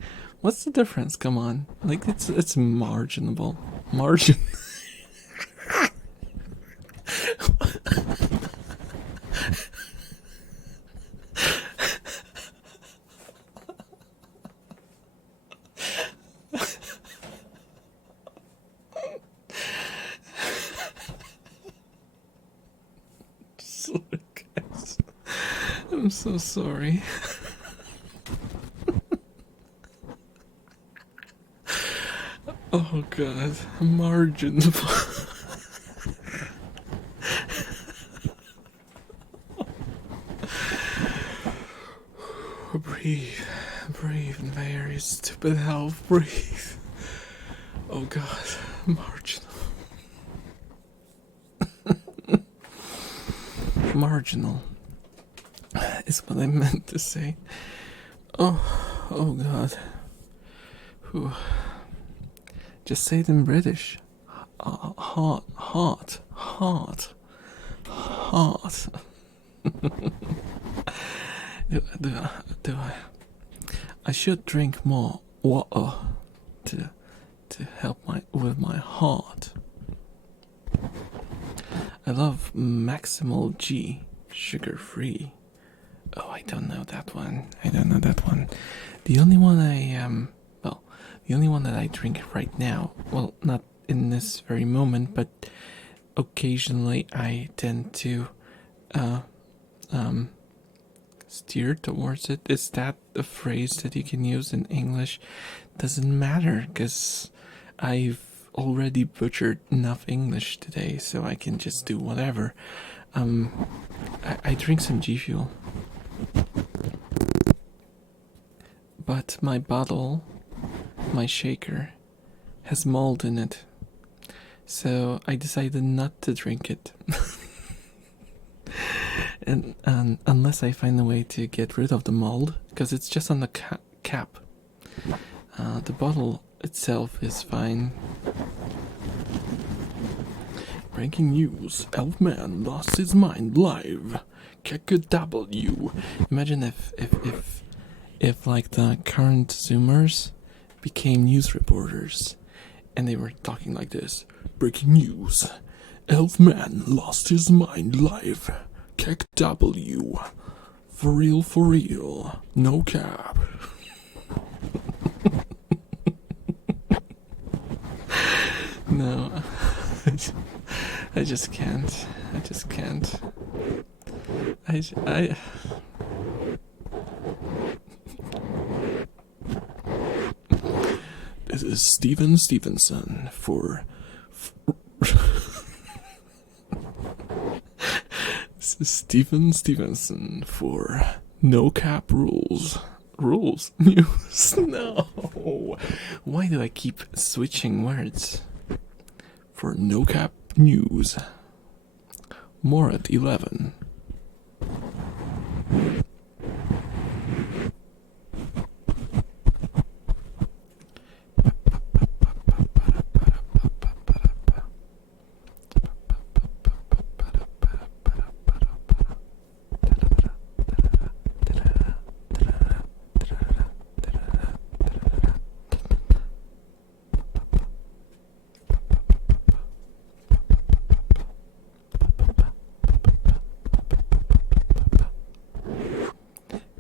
What's the difference? Come on. Like, it's marginable. Margin. Sorry, guys. I'm so sorry. Oh god, margin. Breathe, very stupid health, breathe. Oh god, marginal. Marginal is what I meant to say. Oh god. Whew. Just say it in British. Hot. Do I? I should drink more water to help with my heart. I love Maximal G, sugar free. Oh, I don't know that one. The only one the only one that I drink right now, well, not in this very moment, but occasionally I tend to steer towards it. Is that a phrase that you can use in English? Doesn't matter, because I've already butchered enough English today, so I can just do whatever. I drink some G Fuel, but my bottle, my shaker, has mold in it, so I decided not to drink it. and unless I find a way to get rid of the mold, because it's just on the cap. The bottle itself is fine. Breaking news: Elfman lost his mind live. Kick a W. Imagine if if like the current Zoomers became news reporters and they were talking like this. Breaking news. Elf man lost his mind live. Keck W. For real. No cap. No. I just can't. I This is Steven Stevenson for This is Steven Stevenson for No Cap Rules. Rules? News? No. Why do I keep switching words? For No Cap News. More at 11.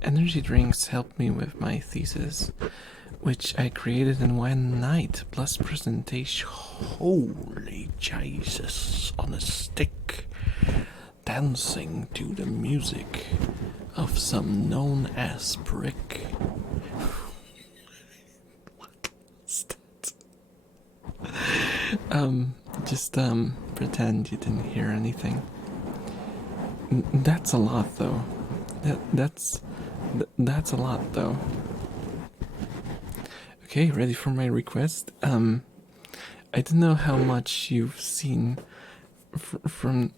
Energy drinks helped me with my thesis, which I created in one night, plus presentation. Holy Jesus, on a stick, dancing to the music of some known ass prick. What was that? Just pretend you didn't hear anything. That's a lot, though. That's a lot, though. Okay, ready for my request? I don't know how much you've seen from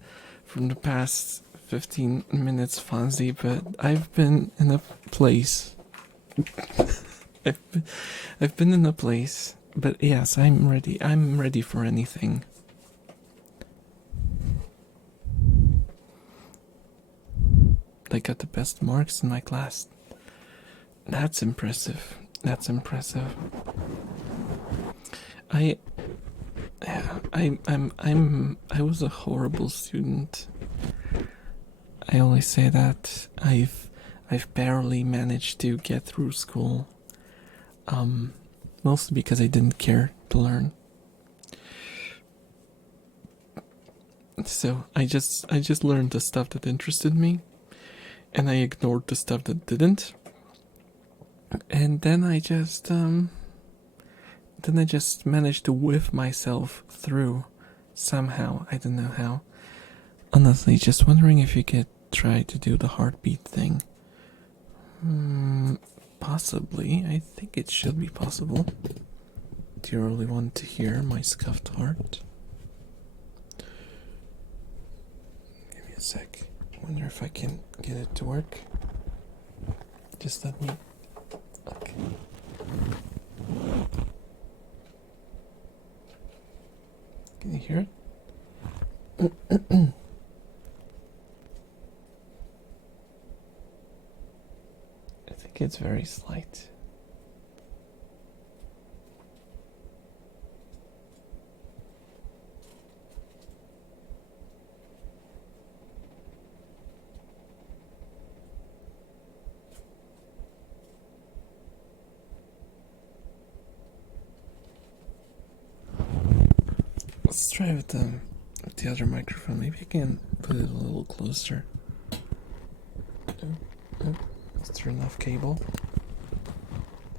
the past 15 minutes, Fonzie, but I've been in a place. I've been in a place, but yes, I'm ready. I'm ready for anything. I got the best marks in my class. That's impressive. I was a horrible student. I always say that. I've barely managed to get through school. Mostly because I didn't care to learn. So I just learned the stuff that interested me, and I ignored the stuff that didn't. And then I just managed to whiff myself through somehow. I don't know how. Honestly, just wondering if you could try to do the heartbeat thing. Possibly. I think it should be possible. Do you really want to hear my scuffed heart? Give me a sec. I wonder if I can get it to work. Just let me. Okay. Can you hear it? I think it's very slight. Let's try with the other microphone. Maybe I can put it a little closer. Is there enough cable?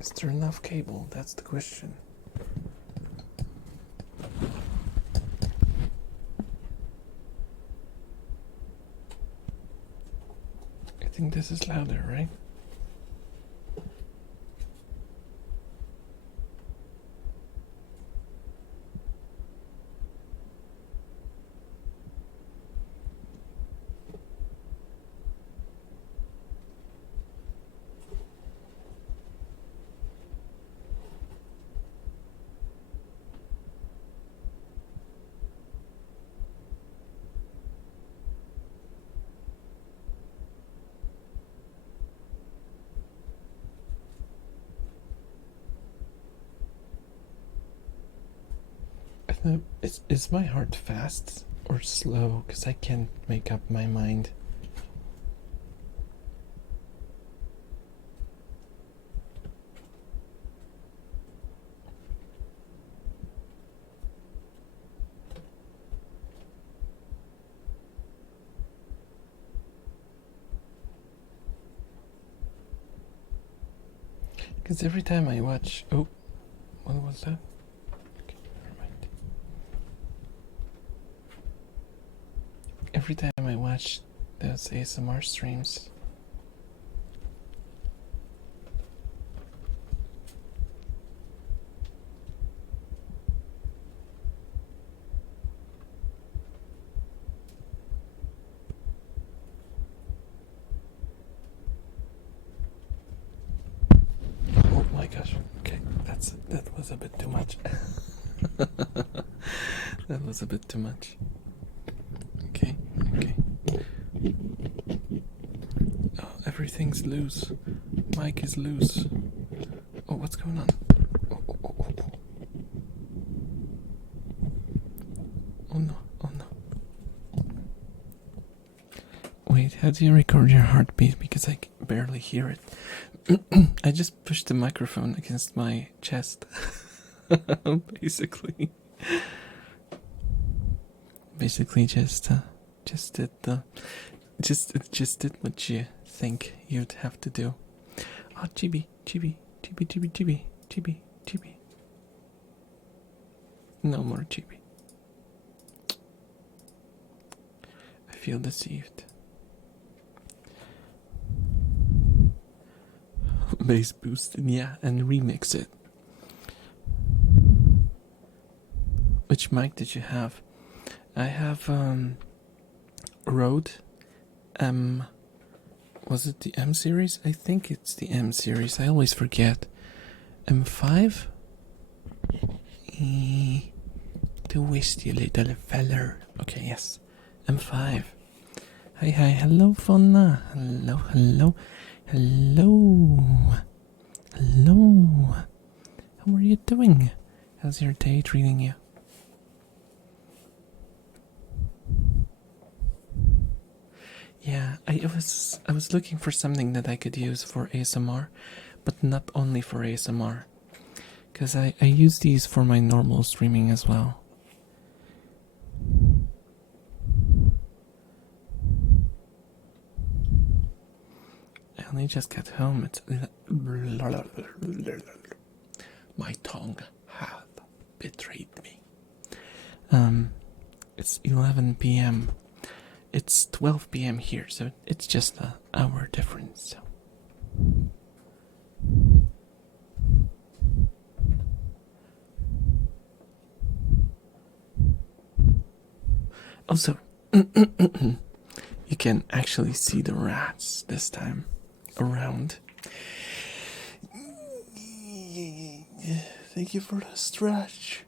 Is there enough cable? That's the question. I think this is louder, right? Is my heart fast or slow? Because I can't make up my mind. Because every time I watch... Oh, what was that? Okay, never mind. Every time I watch those ASMR streams... Oh my gosh. Okay, that was a bit too much. That was a bit too much. Okay. Oh, everything's loose. Mic is loose. Oh, what's going on? Oh. Oh no. Wait, how do you record your heartbeat? Because I barely hear it. I just pushed the microphone against my chest. Basically just did what you think you'd have to do. Oh, chibi. No more chibi. I feel deceived. Bass boosted, yeah, and remix it. Which mic did you have? I have Rode was it the M series? I think it's the M series. I always forget. M5? Twist, you little feller. Okay, yes. M5. Hi, hello, Fonna. Hello. How are you doing? How's your day treating you? Yeah, I was looking for something that I could use for ASMR, but not only for ASMR. Because I use these for my normal streaming as well. I only just got home. It's my tongue have betrayed me. It's 11 p.m. It's 12 p.m. here, so it's just an hour difference. So. Also, you can actually see the rats this time around. Thank you for the stretch.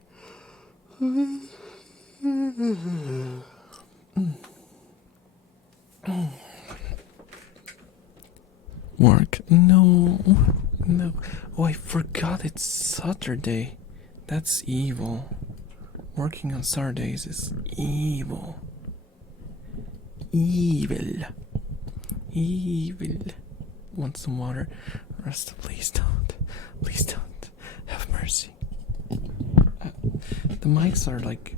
Work? No. Oh, I forgot it's Saturday. That's evil. Working on Saturdays is evil. Evil. Want some water? Rasta, please don't. Please don't. Have mercy. The mics are like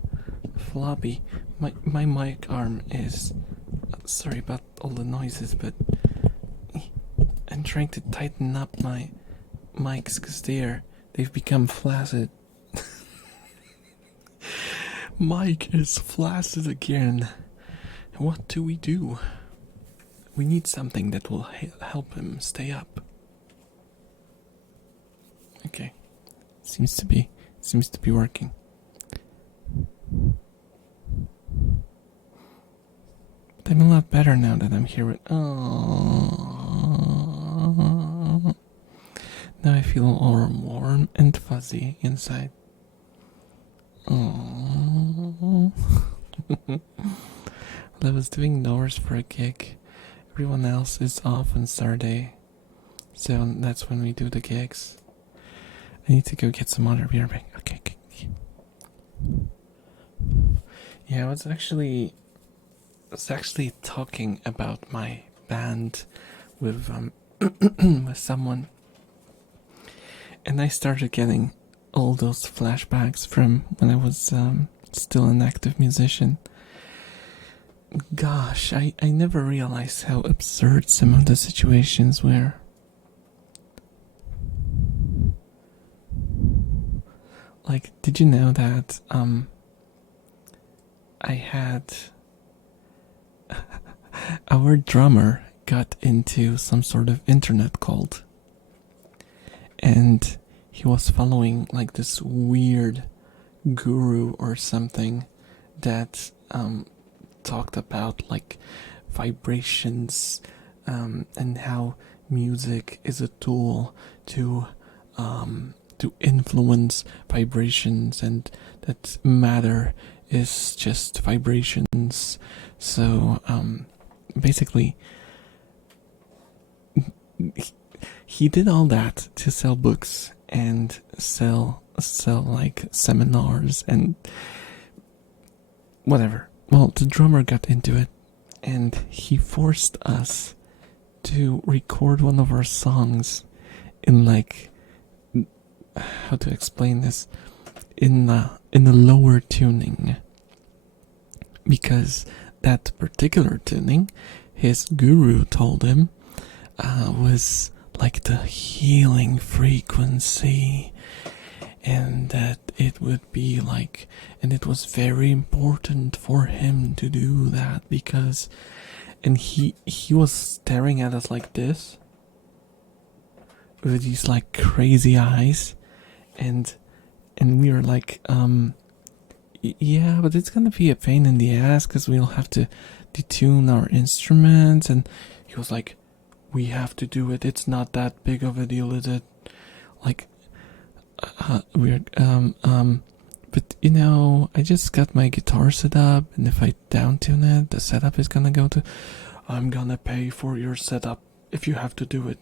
floppy. My mic arm is... sorry about all the noises, but I'm trying to tighten up my mics because they've become flaccid. Mike is flaccid again. What do? We need something that will help him stay up. Okay, seems to be working. But I'm a lot better now that I'm here with... Oh, now I feel all warm and fuzzy inside. Oh. I was doing doors for a gig. Everyone else is off on Saturday, so that's when we do the gigs. I need to go get some other beer. Okay. Yeah, I was actually talking about my band with with someone, and I started getting all those flashbacks from when I was still an active musician. Gosh, I never realized how absurd some of the situations were. Like, did you know that I had our drummer got into some sort of internet cult, and he was following like this weird guru or something that talked about like vibrations, and how music is a tool to influence vibrations, and that matter is just vibrations. So basically, he did all that to sell books and sell like seminars and whatever. Well, the drummer got into it, and he forced us to record one of our songs in like, how to explain this, in the lower tuning, because that particular tuning, his guru told him, was like the healing frequency, and that it would be like, and it was very important for him to do that because, and he was staring at us like this with these like crazy eyes, and we were like, yeah, but it's gonna be a pain in the ass because we'll have to detune our instruments. And he was like, we have to do it, it's not that big of a deal, is it? Like, weird. But you know, I just got my guitar set up, and if I downtune it, the setup is gonna go to, I'm gonna pay for your setup if you have to do it.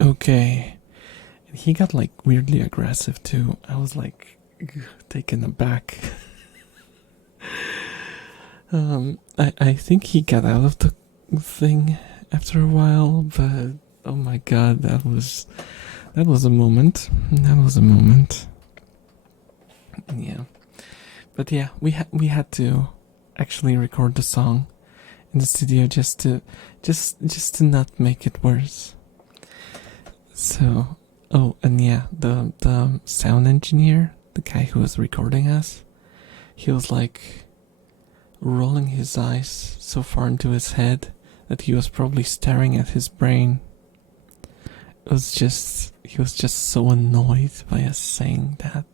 Okay. And he got like weirdly aggressive too. I was like taken aback. I think he got out of the thing after a while, but oh my god, that was a moment. That was a moment. Yeah. But yeah, we had to actually record the song in the studio just to not make it worse. So, oh, and yeah, the sound engineer, the guy who was recording us, he was like rolling his eyes so far into his head that he was probably staring at his brain. He was just so annoyed by us saying that.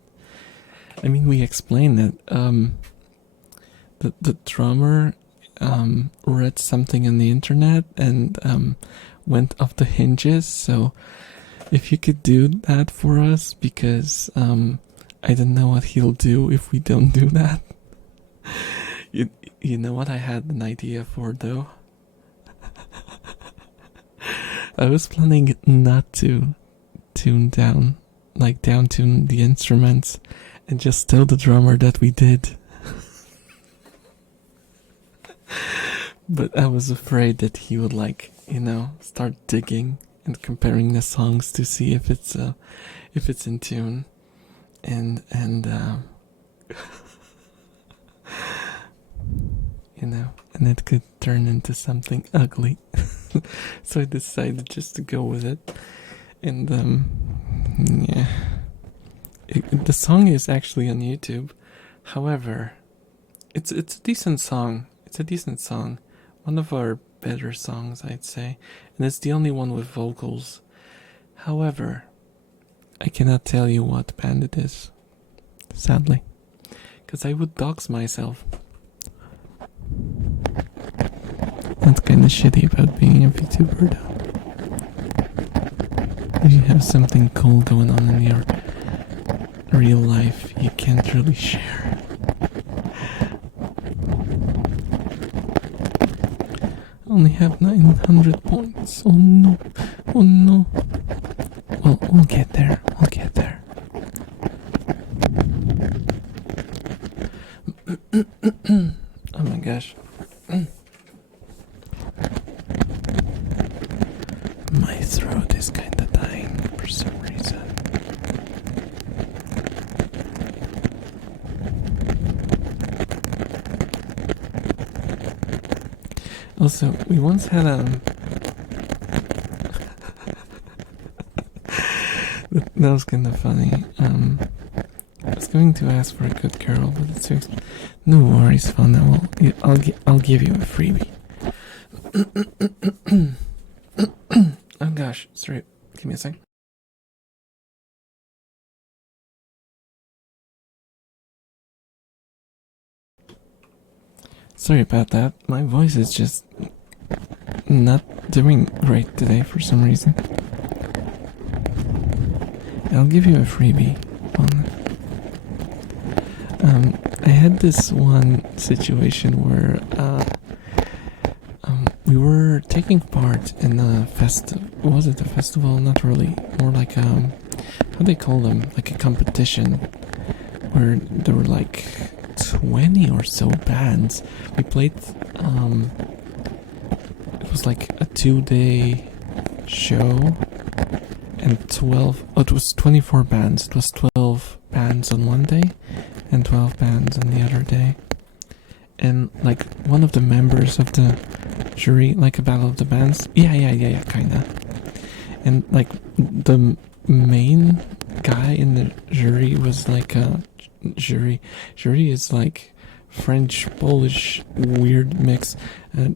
I mean, we explained that the drummer read something on the internet and went off the hinges. So if you could do that for us, because I don't know what he'll do if we don't do that. You know what I had an idea for though? I was planning not to tune down, like down tune the instruments, and just tell the drummer that we did. But I was afraid that he would like, start digging and comparing the songs to see if it's in tune, and and it could turn into something ugly. So I decided just to go with it, and yeah, the song is actually on YouTube. However, it's a decent song. It's a decent song, one of our better songs, I'd say, and it's the only one with vocals. However, I cannot tell you what band it is, sadly, because I would dox myself. That's kind of shitty about being a VTuber, though. If you have something cool going on in your real life, you can't really share. I only have 900 points. Oh no. Oh no. Well, we'll get there. We'll get there. Oh my gosh. My throat is kinda dying for some reason. Also, we once had that was kind of funny. I was going to ask for a good girl, but it's too. No worries, Fauna. I'll give you a freebie. Oh gosh, sorry. Give me a sec. Sorry about that. My voice is just not doing great today for some reason. I'll give you a freebie. I had this one situation where we were taking part in a was it a festival? Not really. More like how they call them, like a competition where there were like 20 or so bands. We played. It was like a 2-day show. And 12, oh, it was 24 bands. It was 12 bands on one day and 12 bands on the other day. And like one of the members of the jury, like a battle of the bands. Yeah, kinda. And like the main guy in the jury was like a jury is like French, Polish, weird mix.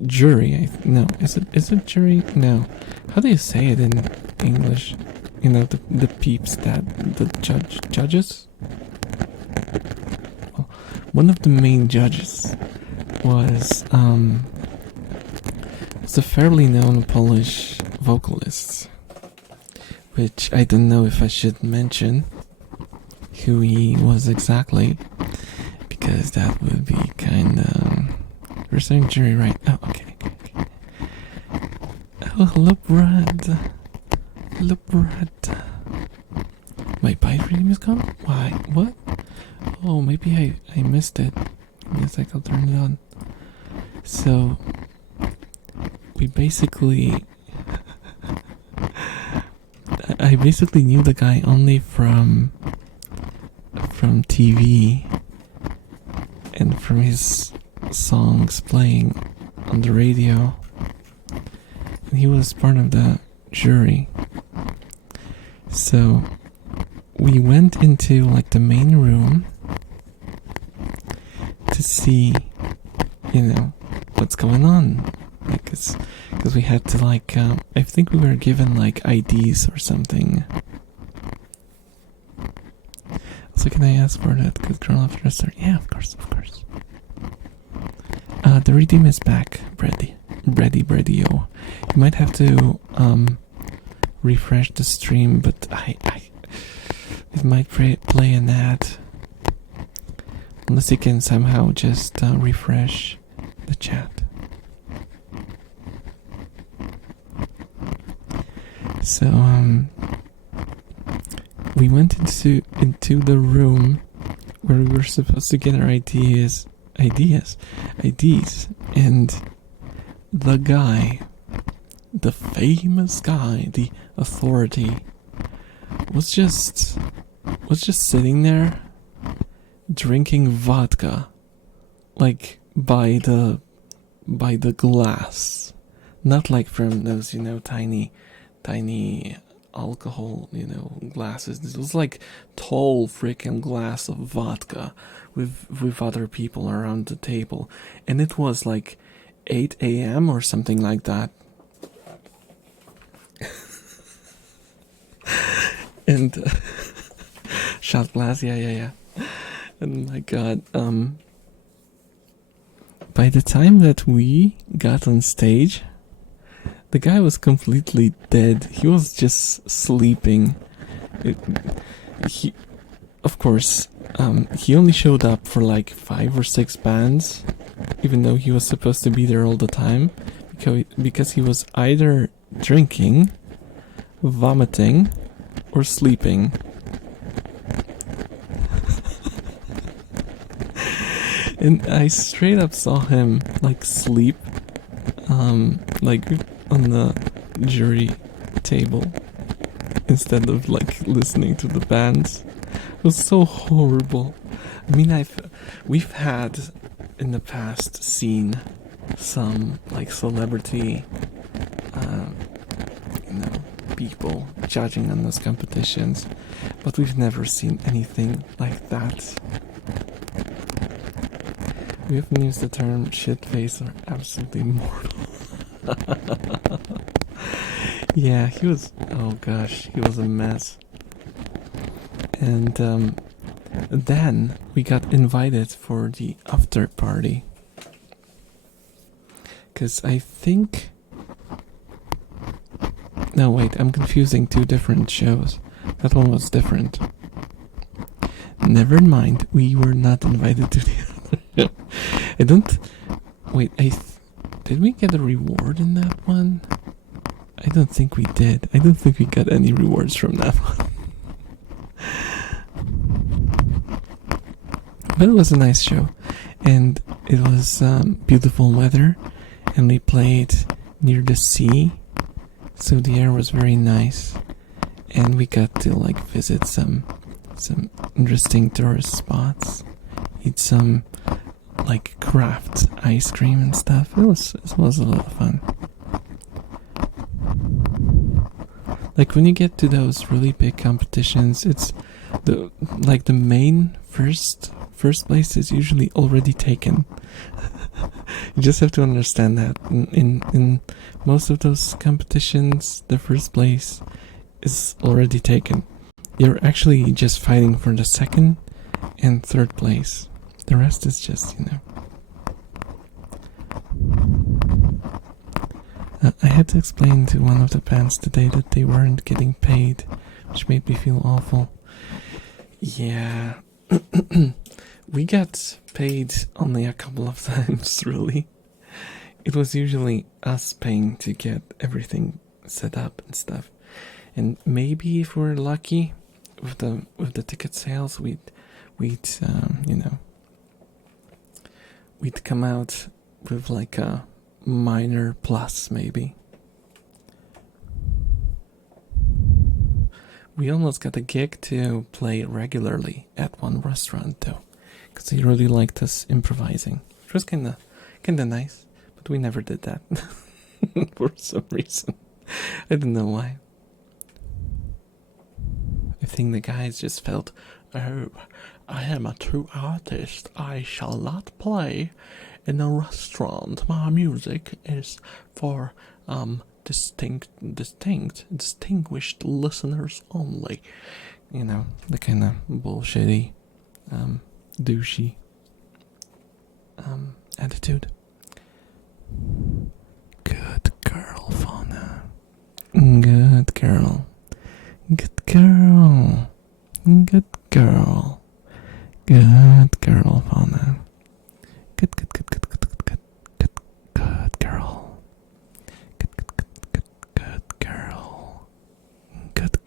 Jury, no, is it jury? No. How do you say it in English? You know, the peeps that the judges? Well, one of the main judges was a fairly known Polish vocalist, which I don't know if I should mention who he was exactly, because that would be kind of... We're saying jury, right? Oh, okay. Oh, hello, Brad. Hello, Brad. My bike reading is gone? Why? What? Oh, maybe I missed it. Give me a sec, I'll turn it on. So, we basically... I basically knew the guy only from TV and from his songs playing on the radio. And he was part of the jury. So we went into like the main room to see, you know, what's going on. Like, cause we had to like, I think we were given like IDs or something. So can I ask for that good girl after a start? Yeah, of course. The redeem is back, Brady-o. You might have to refresh the stream, but it might play an ad. Unless you can somehow just refresh the chat. So we went into the room where we were supposed to get our IDs, and the guy, the famous guy, the authority, was just sitting there drinking vodka, like by the glass, not like from those, you know, tiny alcohol, you know, glasses. This was like tall freaking glass of vodka with other people around the table, and it was like 8 a.m. or something like that. And shot glass, yeah. And my god, by the time that we got on stage, the guy was completely dead. He was just sleeping. Of course, he only showed up for like 5 or 6 bands, even though he was supposed to be there all the time, because he was either drinking, vomiting, or sleeping. And I straight up saw him like sleep, like on the jury table instead of like listening to the bands. It was so horrible. I mean, we've had in the past seen some like celebrity, you know, people judging on those competitions, but we've never seen anything like that. We often use the term shit face or absolutely mortal. Yeah, he was, oh gosh, he was a mess. And then we got invited for the after party. Because I think. No, wait, I'm confusing two different shows. That one was different. Never mind, we were not invited to the other. I don't. Wait, did we get a reward in that one? I don't think we did. I don't think we got any rewards from that one. But it was a nice show. And it was beautiful weather. And we played near the sea. So the air was very nice. And we got to like visit some interesting tourist spots. Eat some like craft ice cream and stuff. It was a lot of fun. Like when you get to those really big competitions, it's the main first place is usually already taken. You just have to understand that in most of those competitions, the first place is already taken. You're actually just fighting for the second and third place. The rest is just, I had to explain to one of the fans today that they weren't getting paid, which made me feel awful. Yeah. We got paid only a couple of times, really. It was usually us paying to get everything set up and stuff. And maybe if we're lucky with the ticket sales, we'd come out with like a minor plus, maybe. We almost got a gig to play regularly at one restaurant though, because he really liked us improvising. It was kinda nice, but we never did that for some reason. I don't know why. I think the guys just felt, oh, I am a true artist. I shall not play in a restaurant. My music is for distinguished listeners only. You know, the kind of bullshitty, douchey attitude. Good girl, Fauna. Good girl. Good girl. Good girl. Good girl, Fauna. Good girl. Good girl. Good girl. Good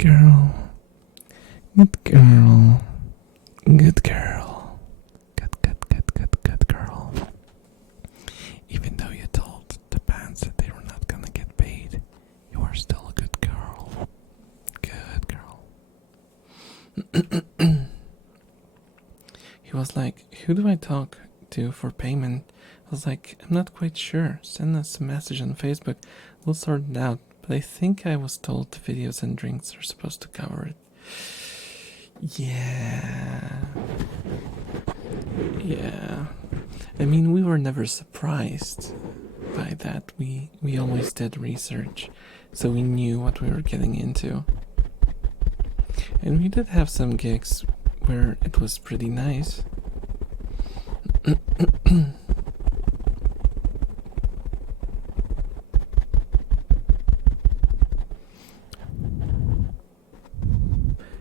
girl. Good girl. Good girl. Even though you told the bands that they were not gonna get paid, you are still a good girl. Good girl. He was like, who do I talk to for payment? I was like, I'm not quite sure. Send us a message on Facebook. We'll sort it out. But I think I was told the videos and drinks are supposed to cover it. Yeah. I mean, we were never surprised by that. We always did research, so we knew what we were getting into. And we did have some gigs where it was pretty nice.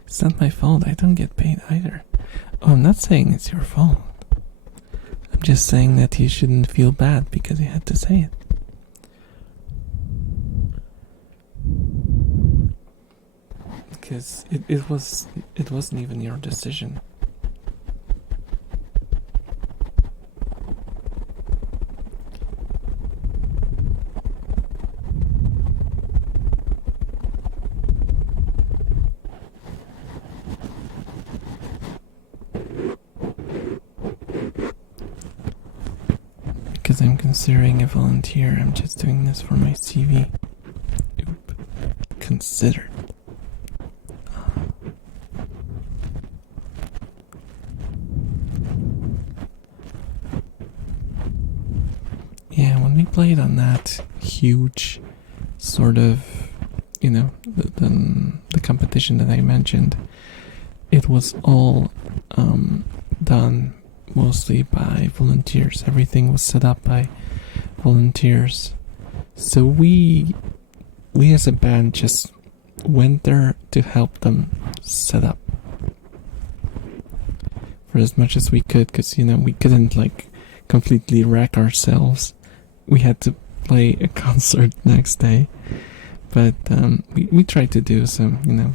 It's not my fault. I don't get paid either. Oh, I'm not saying it's your fault. I'm just saying that you shouldn't feel bad because you had to say it. Because it wasn't even your decision. because I'm considering a volunteer. I'm just doing this for my CV. Oop. Considered. Yeah, when we played on that huge sort of, the competition that I mentioned, it was all done mostly by volunteers. Everything was set up by volunteers. So we as a band just went there to help them set up for as much as we could, because we couldn't completely wreck ourselves. We had to play a concert next day, but we tried to do some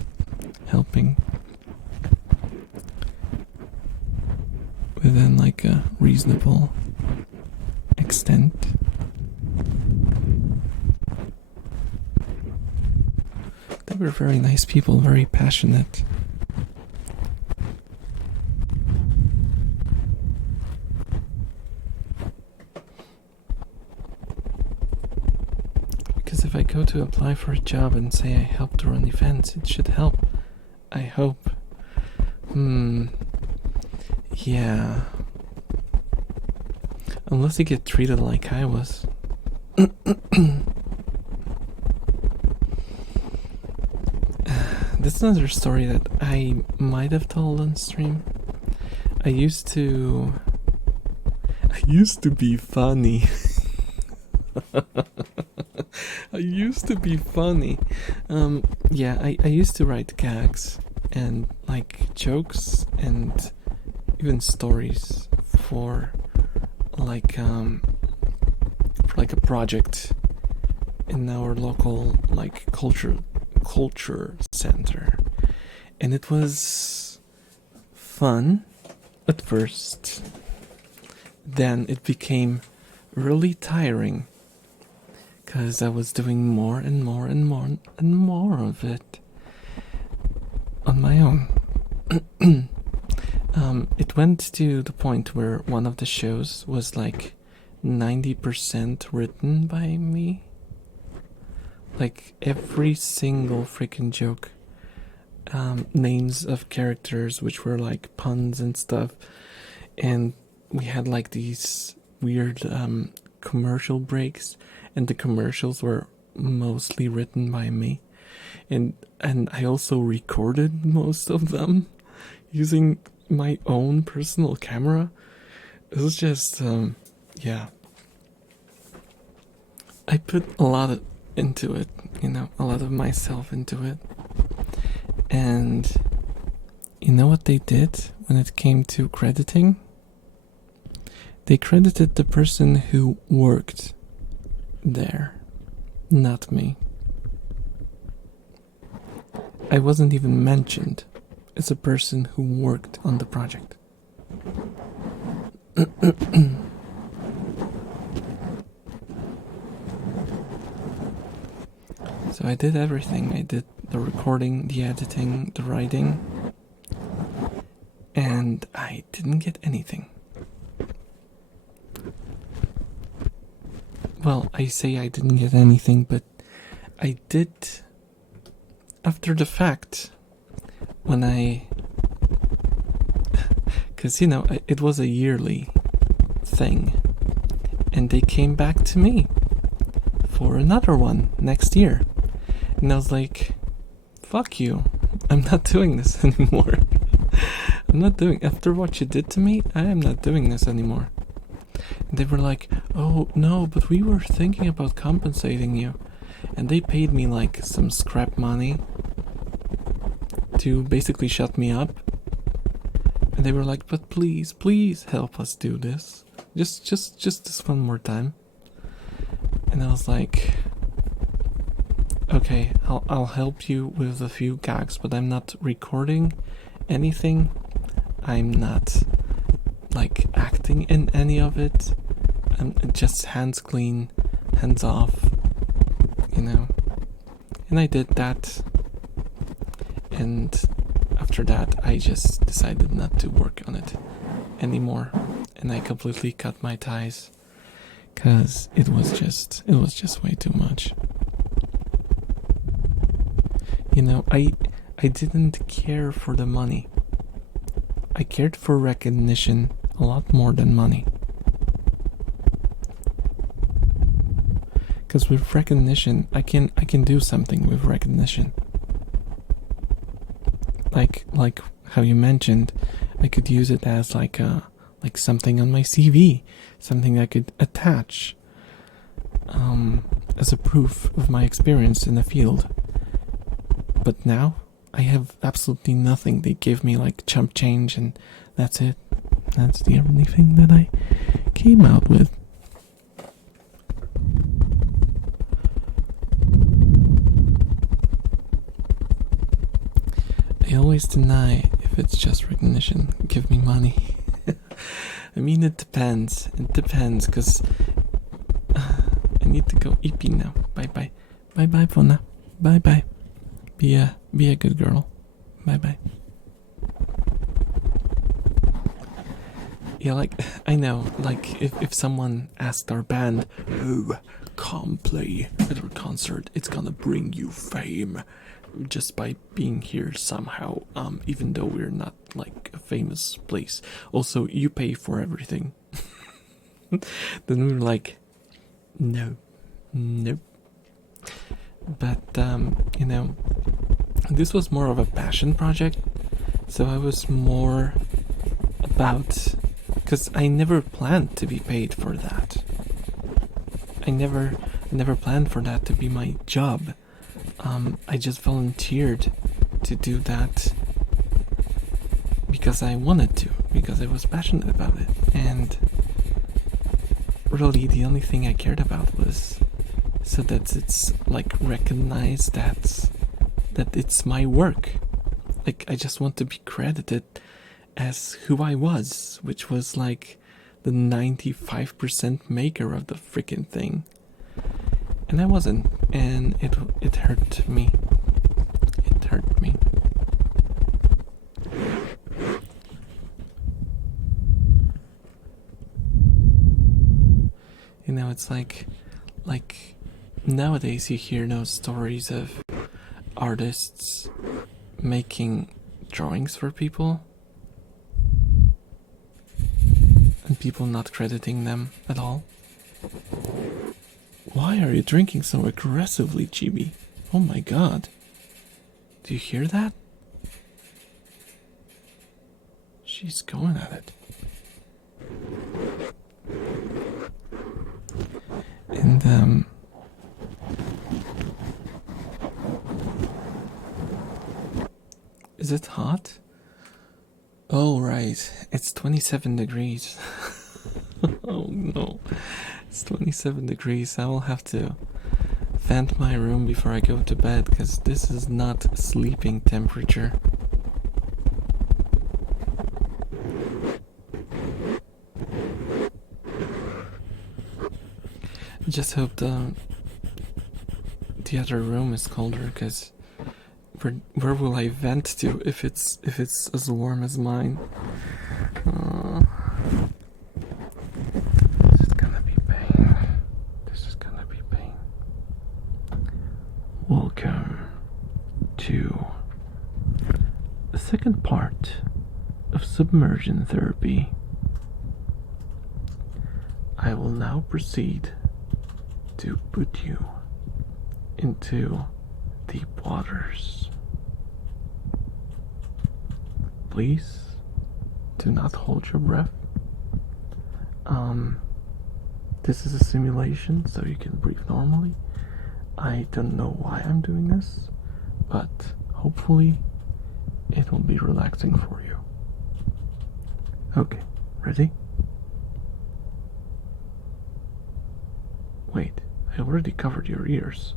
helping within a reasonable extent. They were very nice people, very passionate. Because if I go to apply for a job and say I help to run events, it should help. I hope. Yeah. Unless you get treated like I was. That's another story that I might have told on stream. I used to be funny. I used to be funny. I used to write gags and jokes and even stories for a project in our local culture center, and it was fun at first. Then it became really tiring because I was doing more and more and more and more of it on my own. It went to the point where one of the shows was 90% written by me. Every single freaking joke, names of characters which were puns and stuff, and we had these weird commercial breaks, and the commercials were mostly written by me, and I also recorded most of them using my own personal camera. It was just I put a lot into it, a lot of myself into it. And you know what they did when it came to crediting? They credited the person who worked there, not me. I wasn't even mentioned as a person who worked on the project. So I did everything. I did the recording, the editing, the writing, and I didn't get anything. Well, I say I didn't get anything, but I did after the fact, when because it was a yearly thing, and they came back to me for another one next year, and I was like, fuck you, I'm not doing this anymore. After what you did to me, I am not doing this anymore. And they were like, oh no, but we were thinking about compensating you, and they paid me some scrap money to basically shut me up. And they were like, but please help us do this. Just this one more time. And I was like, okay, I'll help you with a few gags, but I'm not recording anything. I'm not acting in any of it. I'm just hands clean, hands off, And I did that. And after that, I just decided not to work on it anymore. And I completely cut my ties. Cause it was just way too much. You know, I didn't care for the money. I cared for recognition a lot more than money. Cause with recognition, I can do something with recognition. Like how you mentioned, I could use it as like something on my CV, something I could attach as a proof of my experience in the field. But now I have absolutely nothing. They give me like chump change and that's it. That's the only thing that I came out with. I always deny if it's just recognition. Give me money. I mean, it depends. It depends, because I need to go EP now. Bye-bye. Bye-bye, Fona. Bye-bye. Be a good girl. Bye-bye. Yeah, like, I know, like, if someone asked our band, oh, come play at our concert, it's gonna bring you fame just by being here somehow, even though we're not, like, a famous place. Also, you pay for everything. Then we were like, no, nope. But, you know, this was more of a passion project, so I was more about, because I never planned to be paid for that. I never planned for that to be my job. I just volunteered to do that because I wanted to, because I was passionate about it, and really the only thing I cared about was so that it's like recognized that it's my work. Like, I just want to be credited as who I was, which was like the 95% maker of the freaking thing. And I wasn't, and it hurt me. It hurt me. You know, it's like nowadays you hear those stories of artists making drawings for people and people not crediting them at all. Why are you drinking so aggressively, Chibi? Oh my god. Do you hear that? She's going at it. And, is it hot? Oh, right. It's 27 degrees. Oh no. It's 27 degrees. I will have to vent my room before I go to bed, because this is not sleeping temperature. I just hope the other room is colder, because where will I vent to if it's as warm as mine? This is gonna be pain. This is gonna be pain. Welcome to the second part of submersion therapy. I will now proceed to put you into deep waters. Please do not hold your breath. This is a simulation, so you can breathe normally. I don't know why I'm doing this, but hopefully it will be relaxing for you. Okay, ready? Wait, I already covered your ears,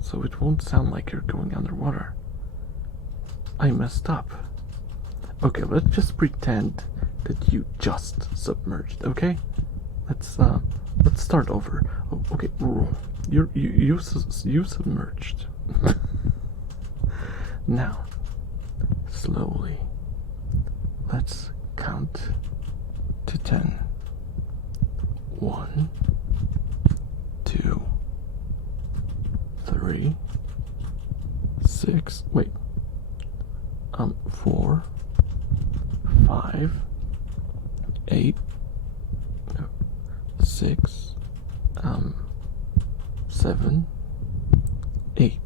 so it won't sound like you're going underwater. I messed up. Okay, let's just pretend that you just submerged, okay? Let's start over. Oh, okay, you submerged. Now, slowly, let's count to 10. 1, 8, 6, 7, 8.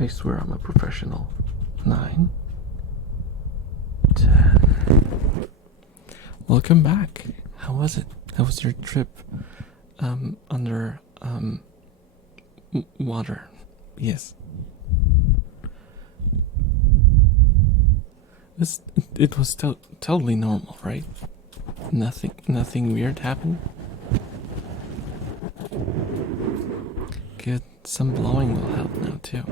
I swear I'm a professional. 9, 10. Welcome back. How was it? How was your trip under water? Yes. It was totally normal, right? Nothing weird happened. Good. Some blowing will help now too.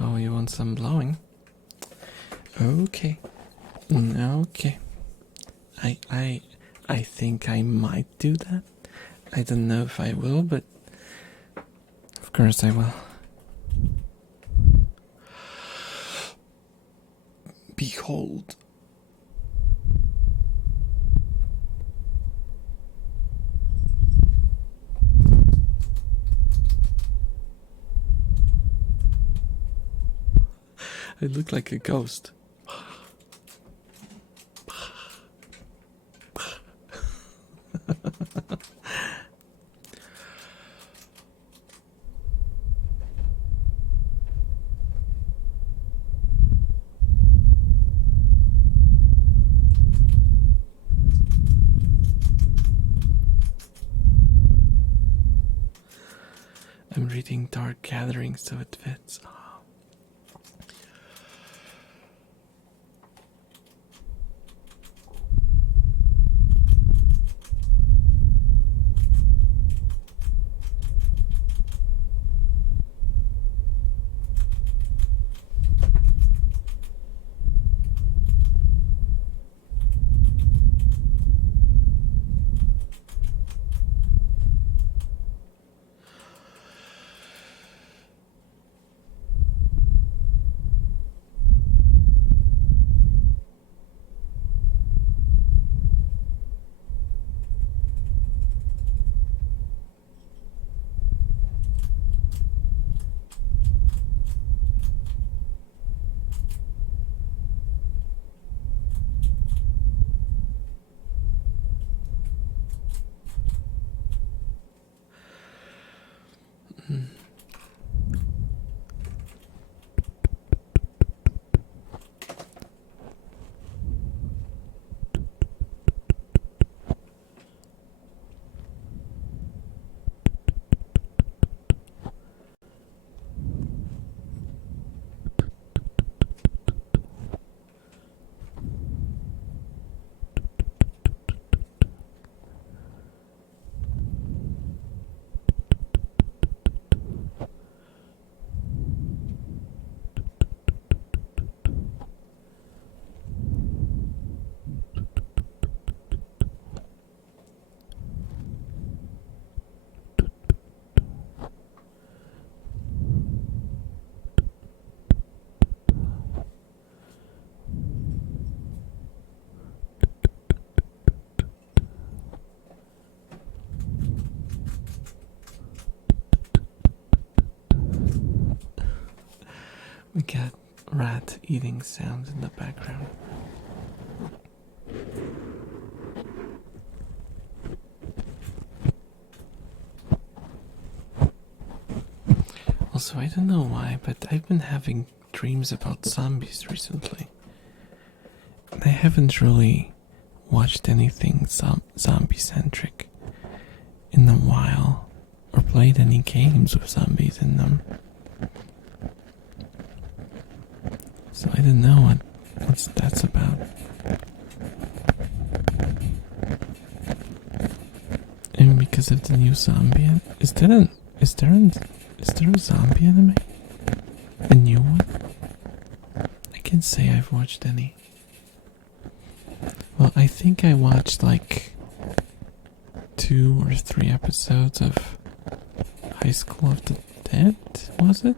Oh, you want some blowing? Okay. Okay. I think I might do that. I don't know if I will, but of course I will. Behold. I look like a ghost. I'm reading Dark Gathering, so it fits. We got rat eating sounds in the background. Also, I don't know why, but I've been having dreams about zombies recently. I haven't really watched anything zombie-centric in a while, or played any games with zombies in them. So I don't know what that's about. And because of the new zombie, is there a zombie anime? A new one? I can't say I've watched any. Well, I think I watched like 2 or 3 episodes of High School of the Dead, was it?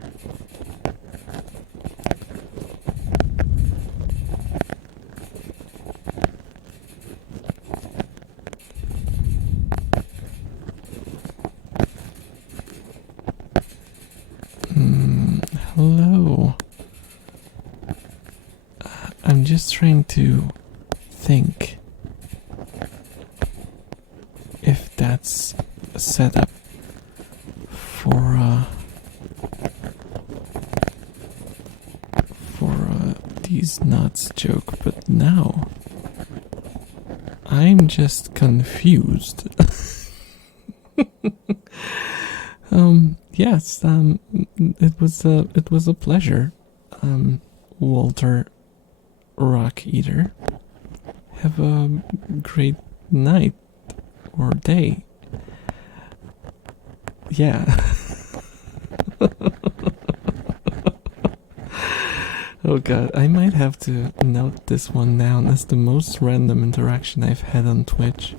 Hello. I'm just trying to think that's set up for these nuts joke, but now I'm just confused. Yes, it was a pleasure, Walter Rock Eater. Have a great night or day. Yeah. Oh god, I might have to note this one down as the most random interaction I've had on Twitch.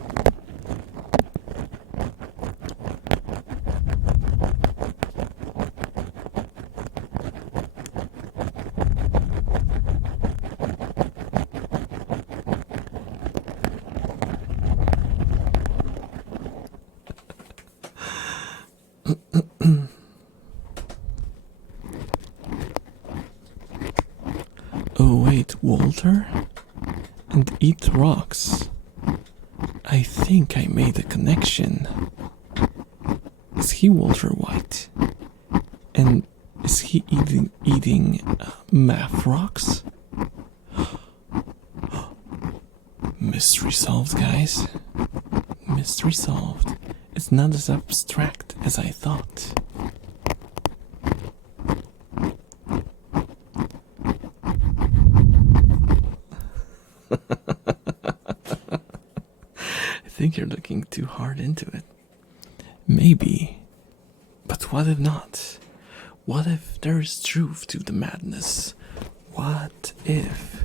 Oh wait, Walter? And eat rocks. I think I made a connection. Is he Walter White? And is he eating math rocks? Mystery solved, guys. Mystery solved. It's not as abstract as I thought. I think you're looking too hard into it. Maybe. But what if not? What if there's truth to the madness? What if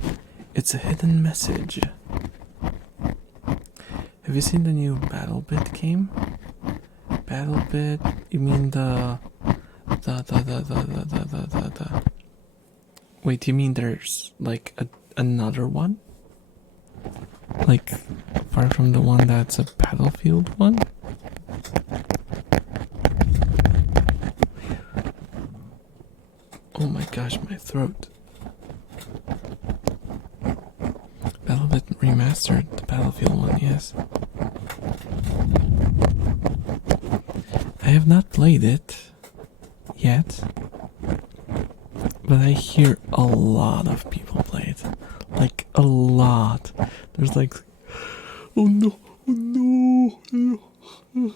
it's a hidden message? Have you seen the new BattleBit game? BattleBit? You mean the. Wait, you mean there's like another one? Like, apart from the one that's a Battlefield one? Oh my gosh, my throat. BattleBit remastered the Battlefield one, yes. I have not played it yet, but I hear a lot of people play it. Like, a lot. There's like, oh no, oh no.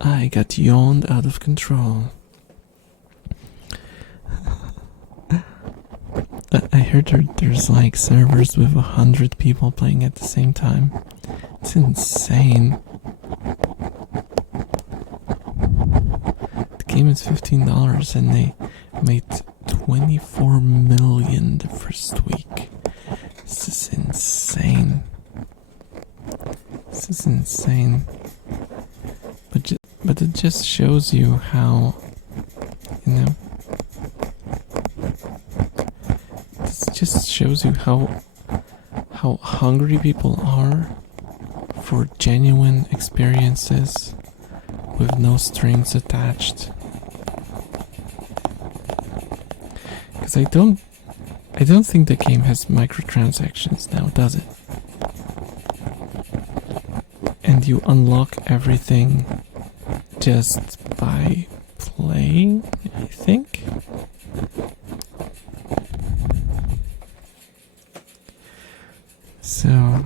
I got yawned out of control. I heard there's like servers with 100 people playing at the same time. It's insane. The game is $15 and they made 24 million the first week. This is insane. This is insane. But it just shows you how, you know, it just shows you how hungry people are for genuine experiences with no strings attached. Because I don't think the game has microtransactions now, does it? And you unlock everything just by playing, I think. So,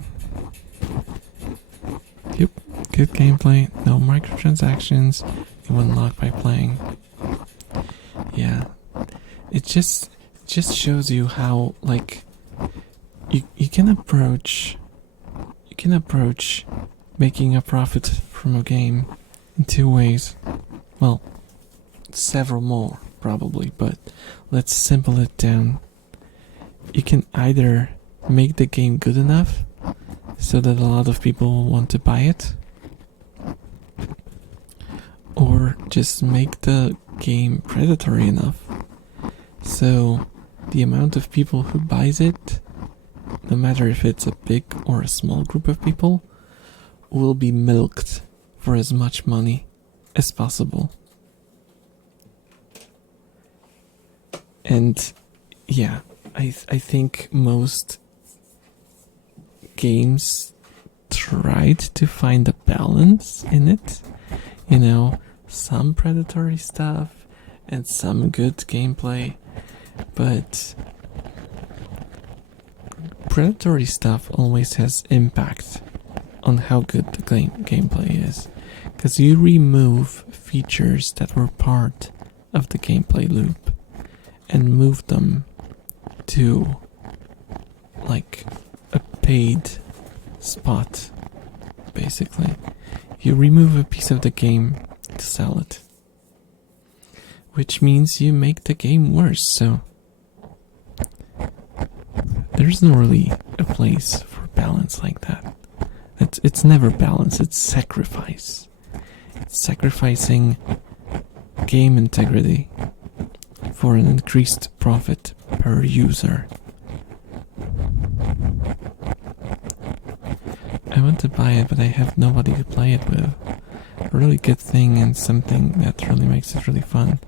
yep, good gameplay, no microtransactions, you unlock by playing. Yeah, it just shows you how, like, you can approach making a profit from a game in two ways. Well, several more probably, but let's simple it down. You can either make the game good enough so that a lot of people will want to buy it, or just make the game predatory enough so the amount of people who buys it, no matter if it's a big or a small group of people, will be milked for as much money as possible. And yeah, I think most games tried to find a balance in it. You know, some predatory stuff and some good gameplay, but predatory stuff always has impact on how good the gameplay is, because you remove features that were part of the gameplay loop and move them to like a paid spot. Basically, you remove a piece of the game to sell it, which means you make the game worse. So there's not really a place for balance like that. It's never balance, it's sacrifice. It's sacrificing game integrity for an increased profit per user. I want to buy it, but I have nobody to play it with. A really good thing and something that really makes it really fun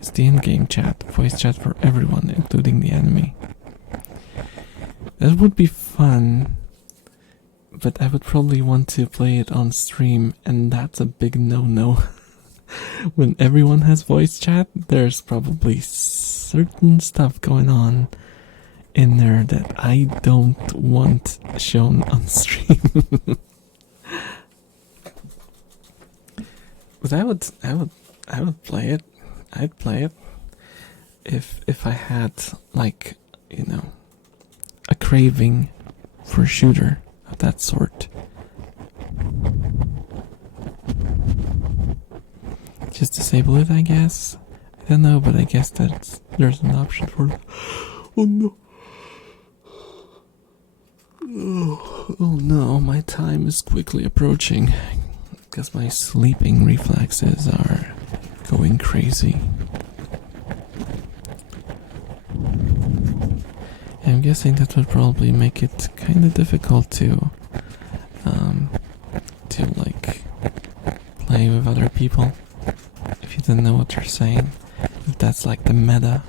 is the in-game chat, voice chat for everyone, including the enemy. That would be fun, but I would probably want to play it on stream, and that's a big no-no. When everyone has voice chat, there's probably certain stuff going on in there that I don't want shown on stream. But I would play it. I'd play it if I had, like, you know, a craving for a shooter of that sort. Just disable it, I guess. I don't know, but I guess there's an option for it. Oh no. Oh no, my time is quickly approaching because my sleeping reflexes are going crazy. I'm guessing that would probably make it kind of difficult to like play with other people if you didn't know what you're saying. If that's like the meta.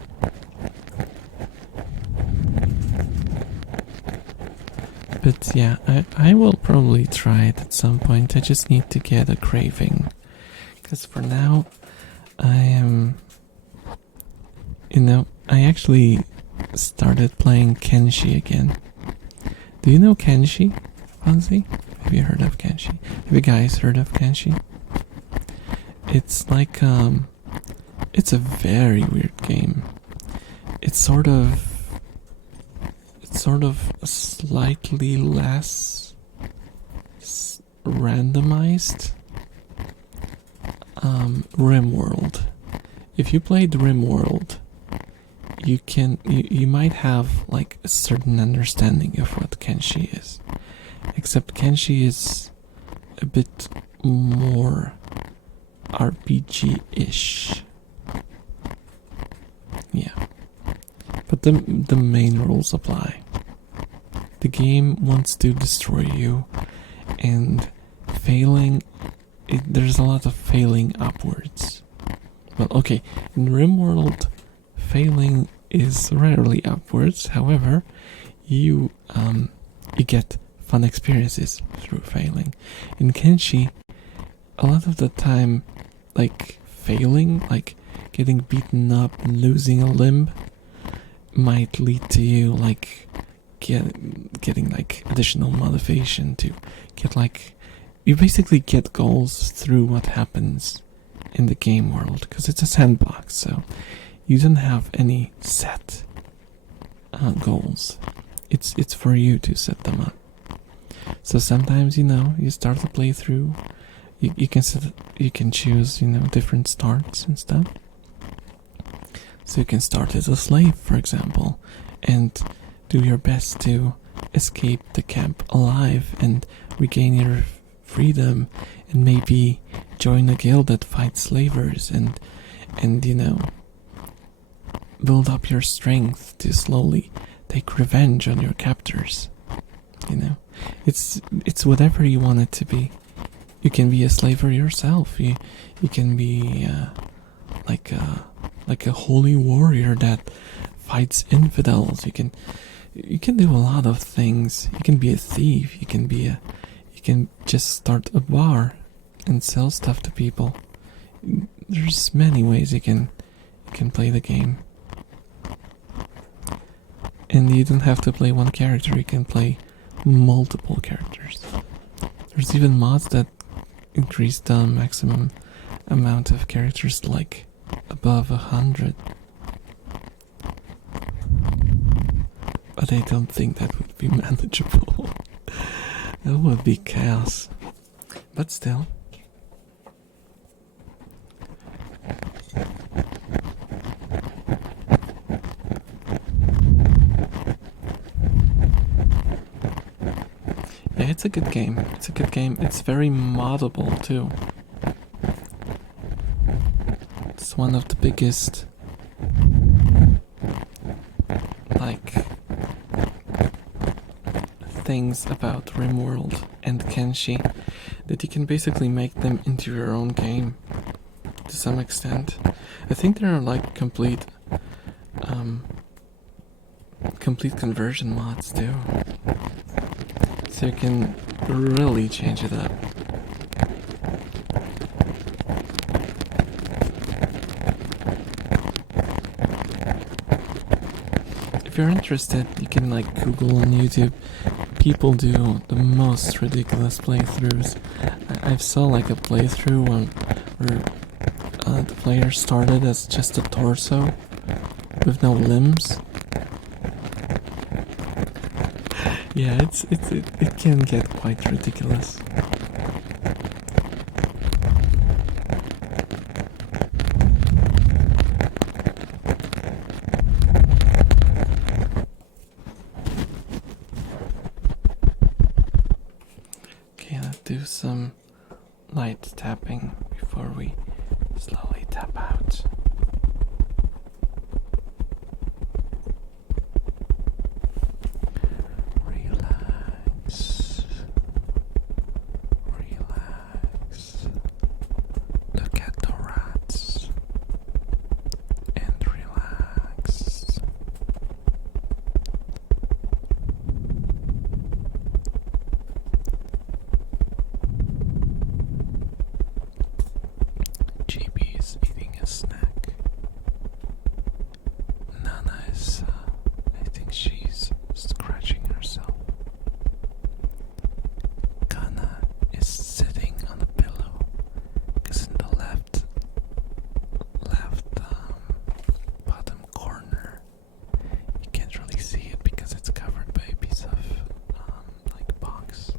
But yeah, I will probably try it at some point. I just need to get a craving. Because for now, I am... You know, I actually started playing Kenshi again. Do you know Kenshi, Fonzie? Have you heard of Kenshi? Have you guys heard of Kenshi? It's like, it's a very weird game. It's sort of slightly less randomized RimWorld. If you played RimWorld, you might have like a certain understanding of what Kenshi is. Except Kenshi is a bit more RPG-ish. Yeah. But the main rules apply. The game wants to destroy you, and failing, there's a lot of failing upwards. Well, okay, in RimWorld, failing is rarely upwards. However, you get fun experiences through failing. In Kenshi, a lot of the time, like failing, like getting beaten up and losing a limb, might lead to you like getting like additional motivation to get like, you basically get goals through what happens in the game world, because it's a sandbox, so you don't have any set goals. It's for you to set them up. So sometimes, you know, you start the playthrough, you can choose, you know, different starts and stuff. So you can start as a slave, for example, and do your best to escape the camp alive and regain your freedom, and maybe join a guild that fights slavers, and you know, build up your strength to slowly take revenge on your captors. You know, it's whatever you want it to be. You can be a slaver yourself. You can be like a holy warrior that fights infidels. You can do a lot of things. You can be a thief. You can just start a bar and sell stuff to people. There's many ways you can play the game. And you don't have to play one character, you can play multiple characters. There's even mods that increase the maximum amount of characters, like above 100. But I don't think that would be manageable. That would be chaos. But still. Yeah, it's a good game. It's a good game. It's very moddable too. It's one of the biggest, like, things about RimWorld and Kenshi, that you can basically make them into your own game to some extent. I think there are like complete conversion mods too, so you can really change it up. If you're interested, you can like Google on YouTube. People do the most ridiculous playthroughs. I saw like a playthrough where the player started as just a torso with no limbs. Yeah, it can get quite ridiculous. Okay, let's do some light tapping before we slowly tap out. Relax. Relax. Look at the rats. And relax. JB is eating a snack. Nana is, I think she's scratching herself. Kana is sitting on a pillow, because in the left bottom corner, you can't really see it because it's covered by a piece of like box.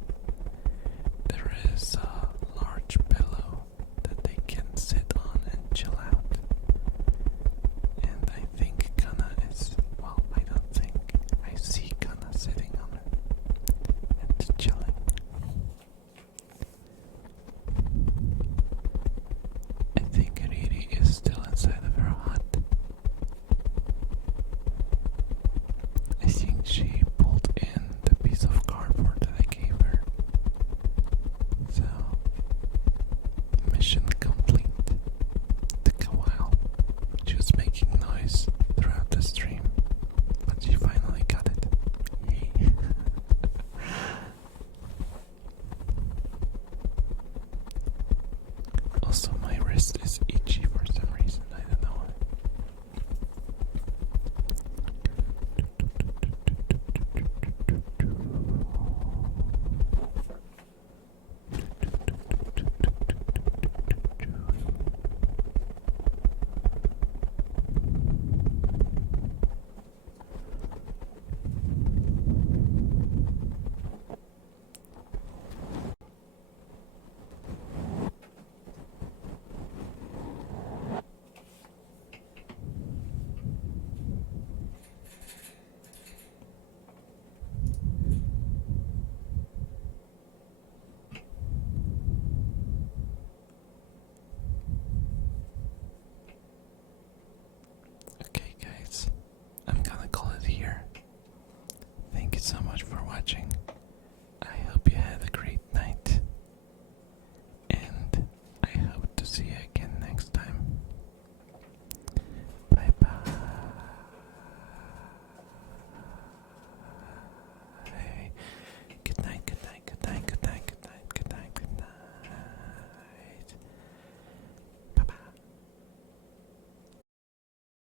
There is a large pillow that they can sit on and chill out. And I think Kana is, well, I don't think, I see Kana sitting on it and chilling. I think Riri is still inside of her hut. I think she pulled in the piece of cardboard that I gave her. So, mission complete. Took a while. She was making noise throughout the stream, but she finally got it. Yay. Also, my wrist is itchy for some reason. I don't know why. Okay, guys, I'm gonna call it here. Thank you so much for watching.